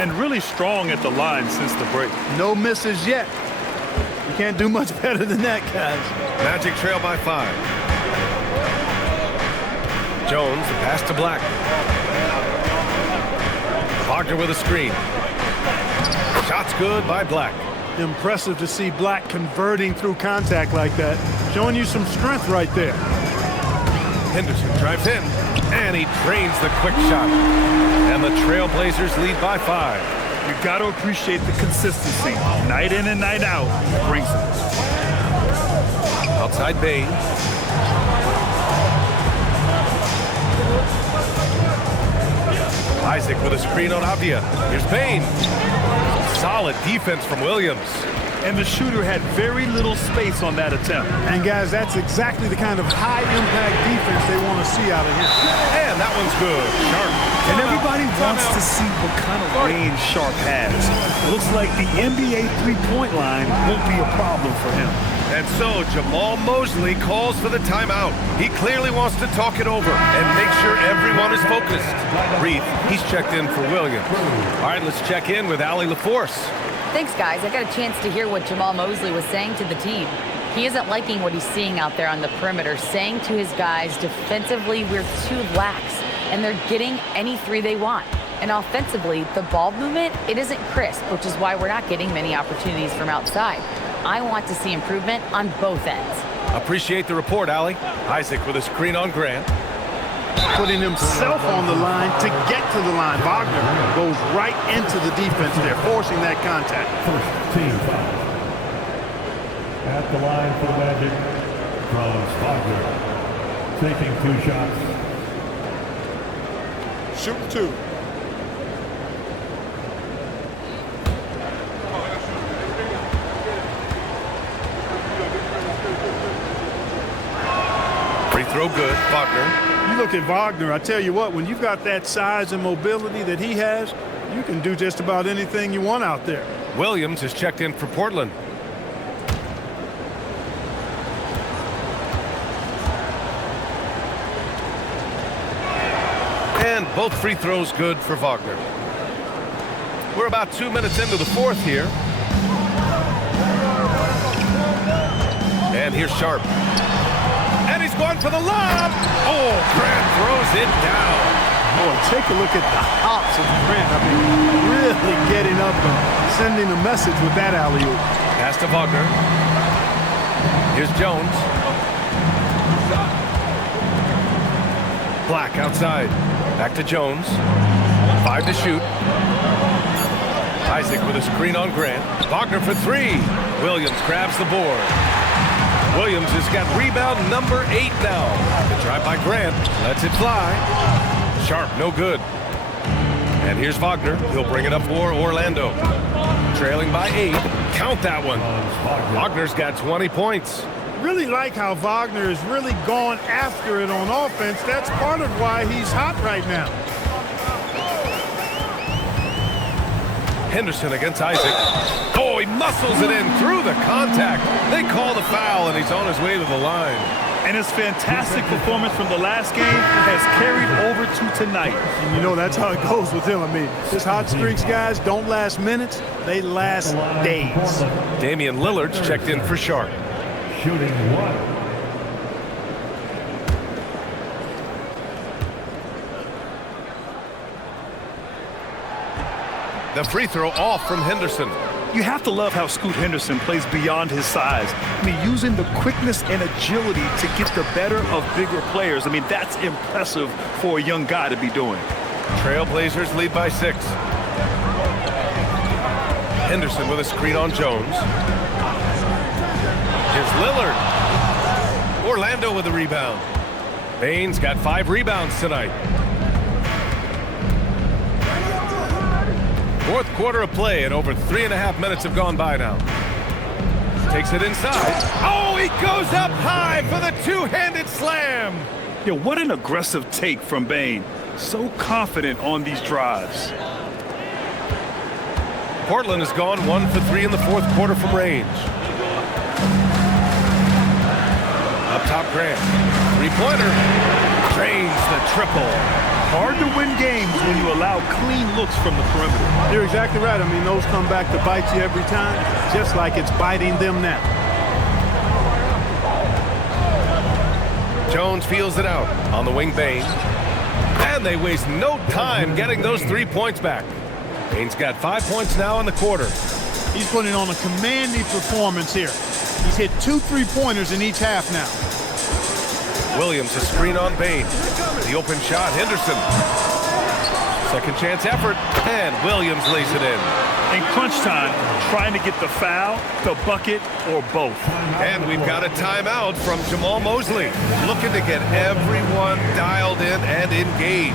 And really strong at the line since the break. No misses yet. You can't do much better than that, guys. Magic trail by 5. Jones, the pass to Black. Wagner with a screen. Shot's good by Black. Impressive to see Black converting through contact like that. Showing you some strength right there. Henderson drives in, and he drains the quick shot. And the Trailblazers lead by 5. You got to appreciate the consistency. Night in and night out brings it. Outside Bane. Isaac with a screen on Avdia. Here's Bane. Solid defense from Williams. And the shooter had very little space on that attempt. And guys, that's exactly the kind of high-impact defense they want to see out of him. And that one's good. Sharp. And everybody wants to see what kind of range Sharp has. Looks like the NBA three-point line won't be a problem for him. And so Jamal Mosley calls for the timeout. He clearly wants to talk it over and make sure everyone is focused. Reed, he's checked in for Williams. All right, let's check in with Allie LaForce. Thanks, guys. I got a chance to hear what Jamal Mosley was saying to the team. He isn't liking what he's seeing out there on the perimeter, saying to his guys, defensively, we're too lax, and they're getting any three they want. And offensively, the ball movement, it isn't crisp, which is why we're not getting many opportunities from outside. I want to see improvement on both ends. Appreciate the report, Allie. Isaac with a screen on Grant. Putting himself on the line to get to the line. Wagner goes right into the defense there, forcing that contact. First team foul. At the line for the Magic, Franz Wagner. taking 2 shots. Shooting 2. Free throw good, Wagner. You look at Wagner, I tell you what, when you've got that size and mobility that he has, you can do just about anything you want out there. Williams is checked in for Portland. And both free throws good for Wagner. We're about 2 minutes into the fourth here. And here's Sharp. And he's going for the lob. Oh, Grant throws it down. Boy, take a look at the hops of Grant. I mean, really getting up and sending a message with that alley-oop. Pass to Wagner. Here's Jones. Black outside. Back to Jones. 5 to shoot. Isaac with a screen on Grant. Wagner for 3. Williams grabs the board. Williams has got rebound number 8 now. The drive by Grant lets it fly. Sharp, no good. And here's Wagner. He'll bring it up for Orlando. Trailing by 8. Count that one. Wagner's got 20 points. Really like how Wagner is really gone after it on offense. That's part of why he's hot right now. Henderson against Isaac. Oh, he muscles it in through the contact. They call the foul, and he's on his way to the line. And his fantastic performance from the last game has carried over to tonight. And you know, that's how it goes with him. I mean, his hot streaks, guys, don't last minutes. They last days. Damian Lillard's checked in for Sharp. Shooting 1. The free throw off from Henderson. You have to love how Scoot Henderson plays beyond his size. I mean, using the quickness and agility to get the better of bigger players. I mean, that's impressive for a young guy to be doing. Trailblazers lead by 6. Henderson with a screen on Jones. Here's Lillard. Orlando with a rebound. Baines got 5 rebounds tonight. Fourth quarter of play, and over 3.5 minutes have gone by now. Takes it inside. Oh, he goes up high for the two-handed slam. Yeah, what an aggressive take from Bane. So confident on these drives. Portland has gone 1 for 3 in the fourth quarter from range. Up top, Grant. Three-pointer. Drains the triple. Hard to win games when you allow clean looks from the perimeter. You're exactly right. I mean, those come back to bite you every time, just like it's biting them now. Jones feels it out on the wing, Bane. And they waste no time getting those 3 points back. Bane's got 5 points now in the quarter. He's putting on a commanding performance here. He's hit 2 3-pointers in each half now. Williams, a screen on Bane. The open shot, Henderson. Second chance effort, and Williams lays it in. In crunch time, trying to get the foul, the bucket, or both. And we've got a timeout from Jamal Mosley, looking to get everyone dialed in and engaged.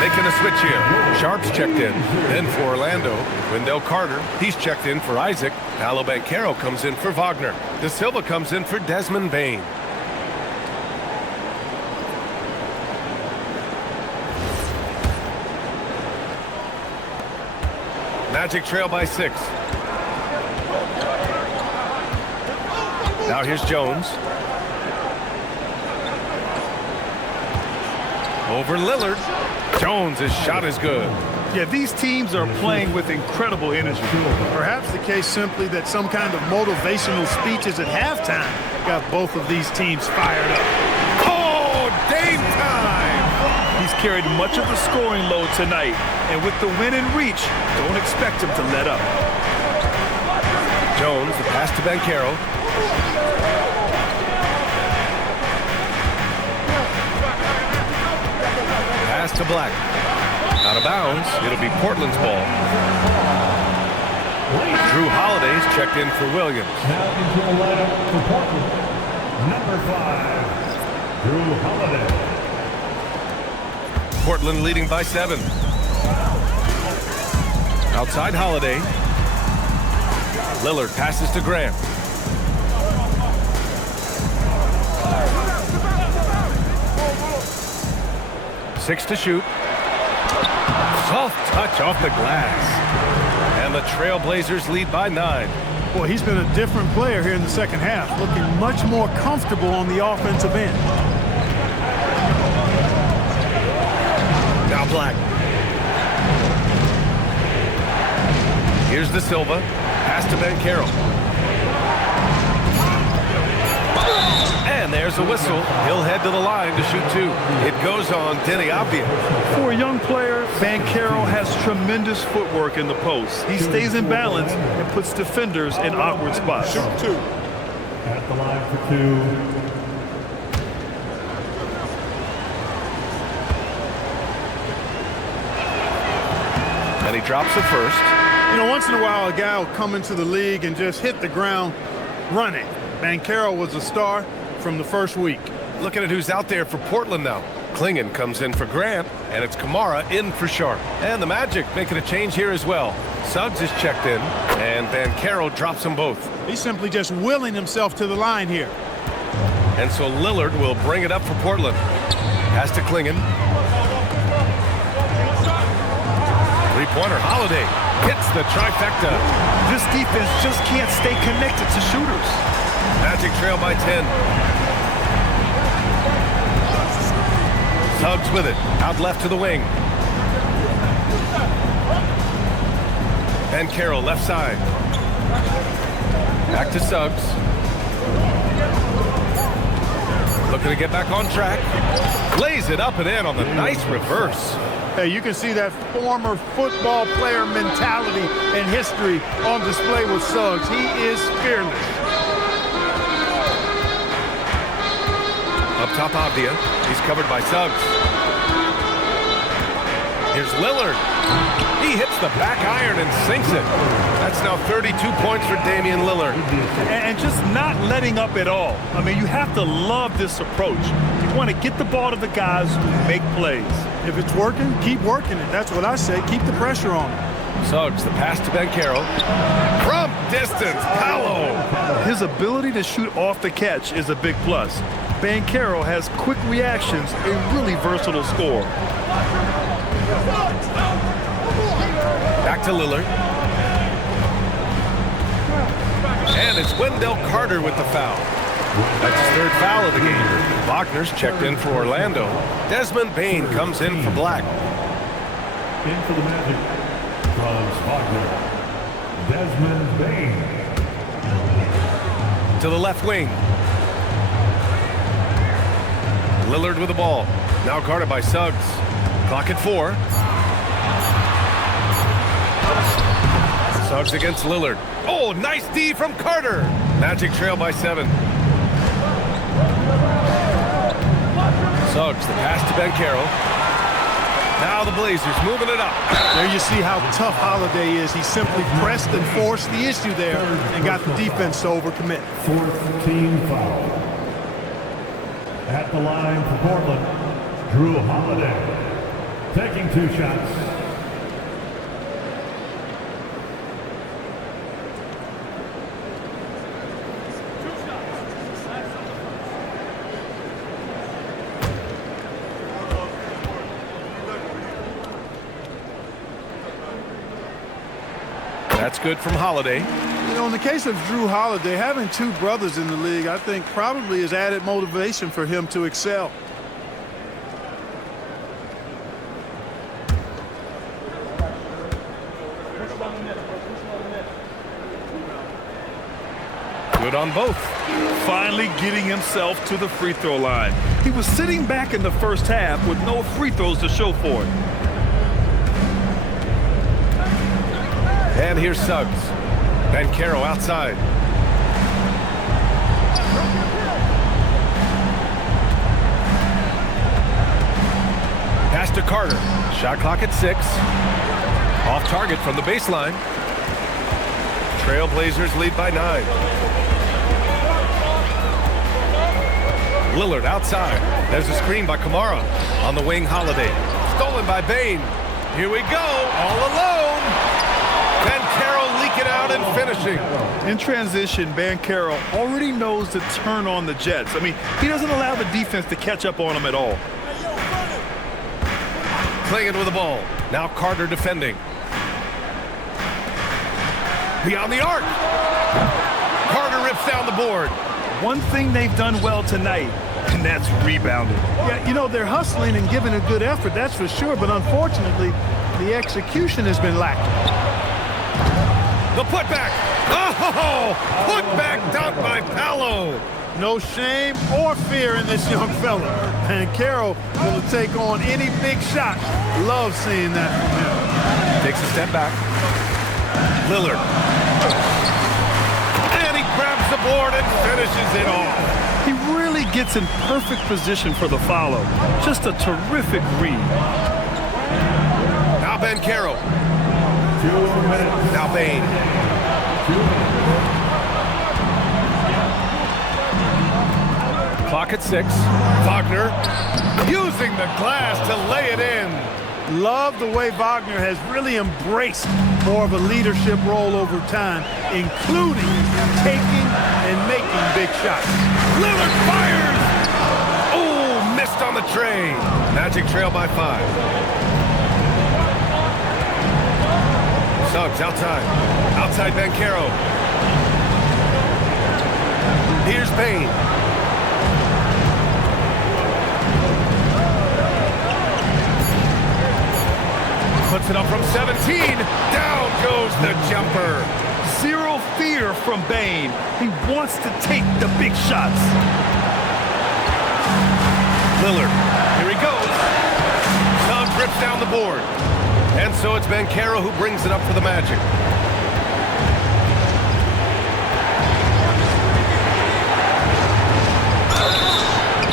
Making a switch here. Sharp's checked in. Then for Orlando, Wendell Carter. He's checked in for Isaac. Paolo Banchero comes in for Wagner. De Silva comes in for Desmond Bane. Magic trail by 6. Now here's Jones. Over Lillard. Jones' shot is good. Yeah, these teams are playing with incredible energy. Perhaps the case simply that some kind of motivational speeches at halftime got both of these teams fired up. Oh, Dame time! He's carried much of the scoring load tonight, and with the win in reach, don't expect him to let up. Jones, the pass to Banchero. Pass to Black. Out of bounds. It'll be Portland's ball. Drew Holiday's checked in for Williams. Now into the lineup for Portland. Number 5, Drew Holiday. Portland leading by 7. Outside Holiday. Lillard passes to Grant. Six to shoot. Soft touch off the glass. And the Trailblazers lead by 9. Boy, he's been a different player here in the second half, looking much more comfortable on the offensive end. Now Black. Here's the Silva. Pass to Ben Carroll. And there's a whistle. He'll head to the line to shoot 2. It goes on Denny Avdia. For a young player, Van Carroll has tremendous footwork in the post. He stays in balance and puts defenders in awkward spots. Shoot 2. At the line for 2. And he drops the first. You know, once in a while, a guy will come into the league and just hit the ground running. Van Carroll was a star from the first week. Looking at who's out there for Portland now. Klingon comes in for Grant, and it's Kamara in for Sharp. And the Magic making a change here as well. Suggs is checked in, and Van Carroll drops them both. He's simply just willing himself to the line here. And so Lillard will bring it up for Portland. Pass to Klingon. Three-pointer, Holiday hits the trifecta. This defense just can't stay connected to shooters. Magic trail by 10. Suggs with it, out left to the wing. And Carroll left side. Back to Suggs. Looking to get back on track. Lays it up and in on the nice reverse. Hey, you can see that former football player mentality and history on display with Suggs. He is fearless. Up top, Avdia. He's covered by Suggs. Here's Lillard. He hits the back iron and sinks it. That's now 32 points for Damian Lillard. And just not letting up at all. I mean, you have to love this approach. You want to get the ball to the guys who make plays. If it's working, keep working it. That's what I say. Keep the pressure on him. Suggs, the pass to Ben Carroll. From distance, Paolo. His ability to shoot off the catch is a big plus. Van Carroll has quick reactions, a really versatile scorer. Back to Lillard. And it's Wendell Carter with the foul. That's his 3rd foul of the game. Wagner's checked in for Orlando. Desmond Bane comes in for Black. In for the Magic, Franz Wagner, Desmond Bane. To the left wing. Lillard with the ball. Now guarded by Suggs. Clock at 4. Suggs against Lillard. Oh, nice D from Carter. Magic trail by 7. Suggs, the pass to Ben Carroll. Now the Blazers moving it up. There you see how tough Holiday is. He simply pressed and forced the issue there and got the defense to overcommit. 4th team foul. At the line for Portland, Drew Holiday. Taking 2 shots. That's good from Holiday. You know, in the case of Drew Holiday, having 2 brothers in the league, I think probably is added motivation for him to excel. Good on both. Finally getting himself to the free throw line. He was sitting back in the first half with no free throws to show for it. And here's Suggs. Ben Carroll outside. to Carter. Shot clock at 6. Off target from the baseline. Trailblazers lead by 9. Lillard outside. There's a screen by Kamara. On the wing, Holiday. Stolen by Bane. Here we go, all alone. Banchero leaking out and finishing. In transition, Banchero already knows to turn on the Jets. I mean, he doesn't allow the defense to catch up on him at all. Clinging with the ball. Now Carter defending. Beyond the arc. Carter rips down the board. One thing they've done well tonight, and that's rebounding. Yeah, you know, they're hustling and giving a good effort, that's for sure, but unfortunately, the execution has been lacking. The putback. Oh, putback dunk by Paolo. No shame or fear in this young fella. And Banchero will take on any big shot. Love seeing that from him. Takes a step back. Lillard. And he grabs the board and finishes it off. He really gets in perfect position for the follow. Just a terrific read. Now Banchero. Now Bane. Clock at 6. Wagner using the glass to lay it in. Love the way Wagner has really embraced more of a leadership role over time, including taking and making big shots. Lillard fires! Oh, missed on the tray. Magic trail by 5. Suggs outside. Outside Banchero. Here's Payne. Puts it up from 17. Down goes the jumper. Zero fear from Bane. He wants to take the big shots. Lillard. Here he goes. Suggs rips down the board. And so it's Banchero who brings it up for the Magic.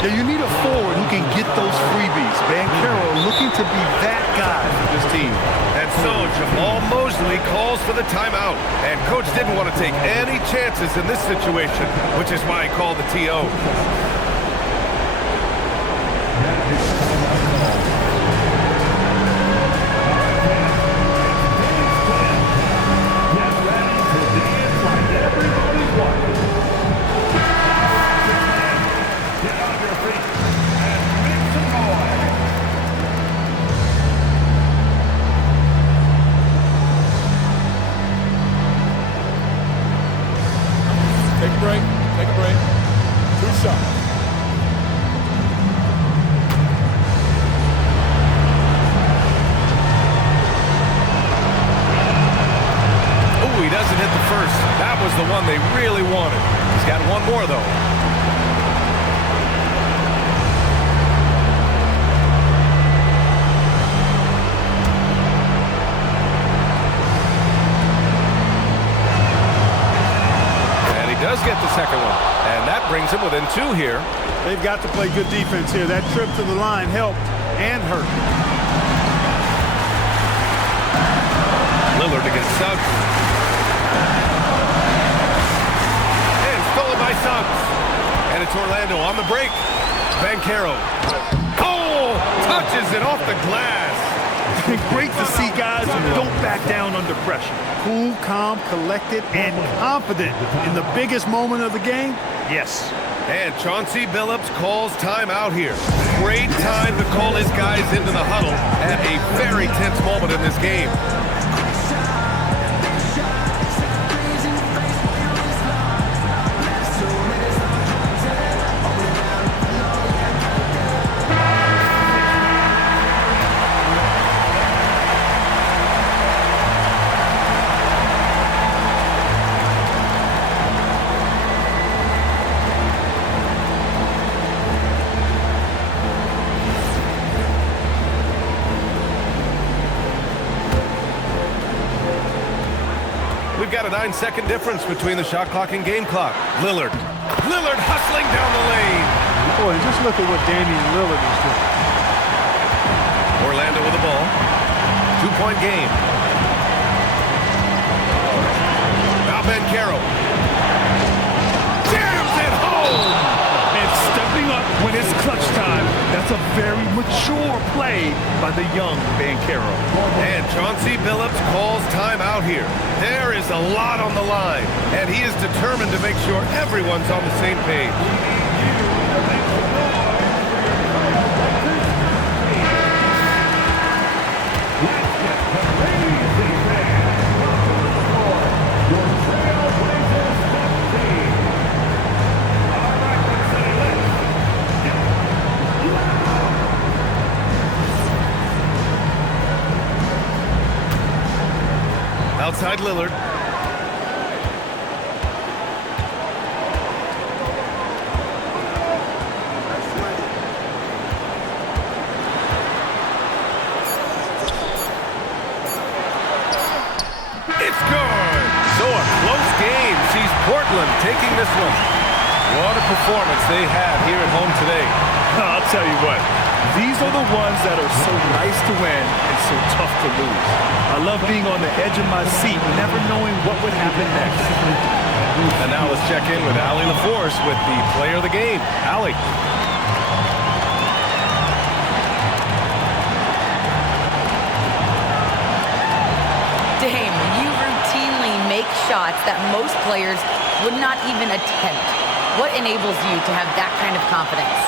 Yeah, you need a forward who can get those freebies. Banchero looking to be that guy for this team. And so Jamal Mosley calls for the timeout. And coach didn't want to take any chances in this situation, which is why he called the TO. Take a break. 2 shots. Oh, he doesn't hit the first. That was the one they really wanted. He's got one more, though. Does get the second one, and that brings him within 2 here. They've got to play good defense here. That trip to the line helped and hurt. Lillard against Suggs. And stolen by Suggs. And it's Orlando on the break. Banchero. Oh, touches it off the glass. It's been great to see guys who don't back down under pressure. Cool, calm, collected, and confident in the biggest moment of the game? Yes. And Chauncey Billups calls timeout here. Great time to call his guys into the huddle at a very tense moment in this game. We've got a 9-second difference between the shot clock and game clock. Lillard hustling down the lane. Boy, just look at what Damian Lillard is doing. Orlando with the ball. 2-point game. Now Banchero. Jams it home! And stepping up when it's clutch time. That's a very mature play by the young Banchero. And Chauncey Billups calls timeout here. There is a lot on the line, and he is determined to make sure everyone's on the same page. Outside Lillard. It's good. So a close game sees Portland taking this one. What a performance they had here at home today. I'll tell you what, these are the ones that are so nice to win and so tough to lose. I love being on the edge of my seat, never knowing what would happen next. And now let's check in with Allie LaForce with the player of the game. Allie. Dame, you routinely make shots that most players would not even attempt. What enables you to have that kind of confidence?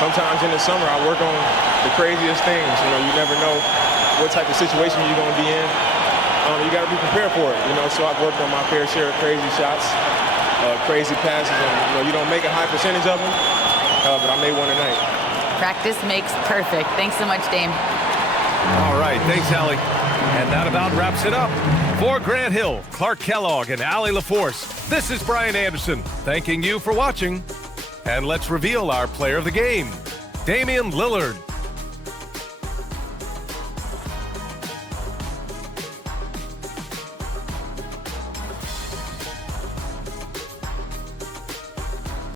Sometimes in the summer, I work on the craziest things. You know, you never know what type of situation you're going to be in. You got to be prepared for it. You know, so I've worked on my fair share of crazy shots, crazy passes, and you don't make a high percentage of them, but I made one tonight. Practice makes perfect. Thanks so much, Dame. All right, thanks, Allie. And that about wraps it up. For Grant Hill, Clark Kellogg, and Allie LaForce, this is Brian Anderson, thanking you for watching. And let's reveal our player of the game, Damian Lillard.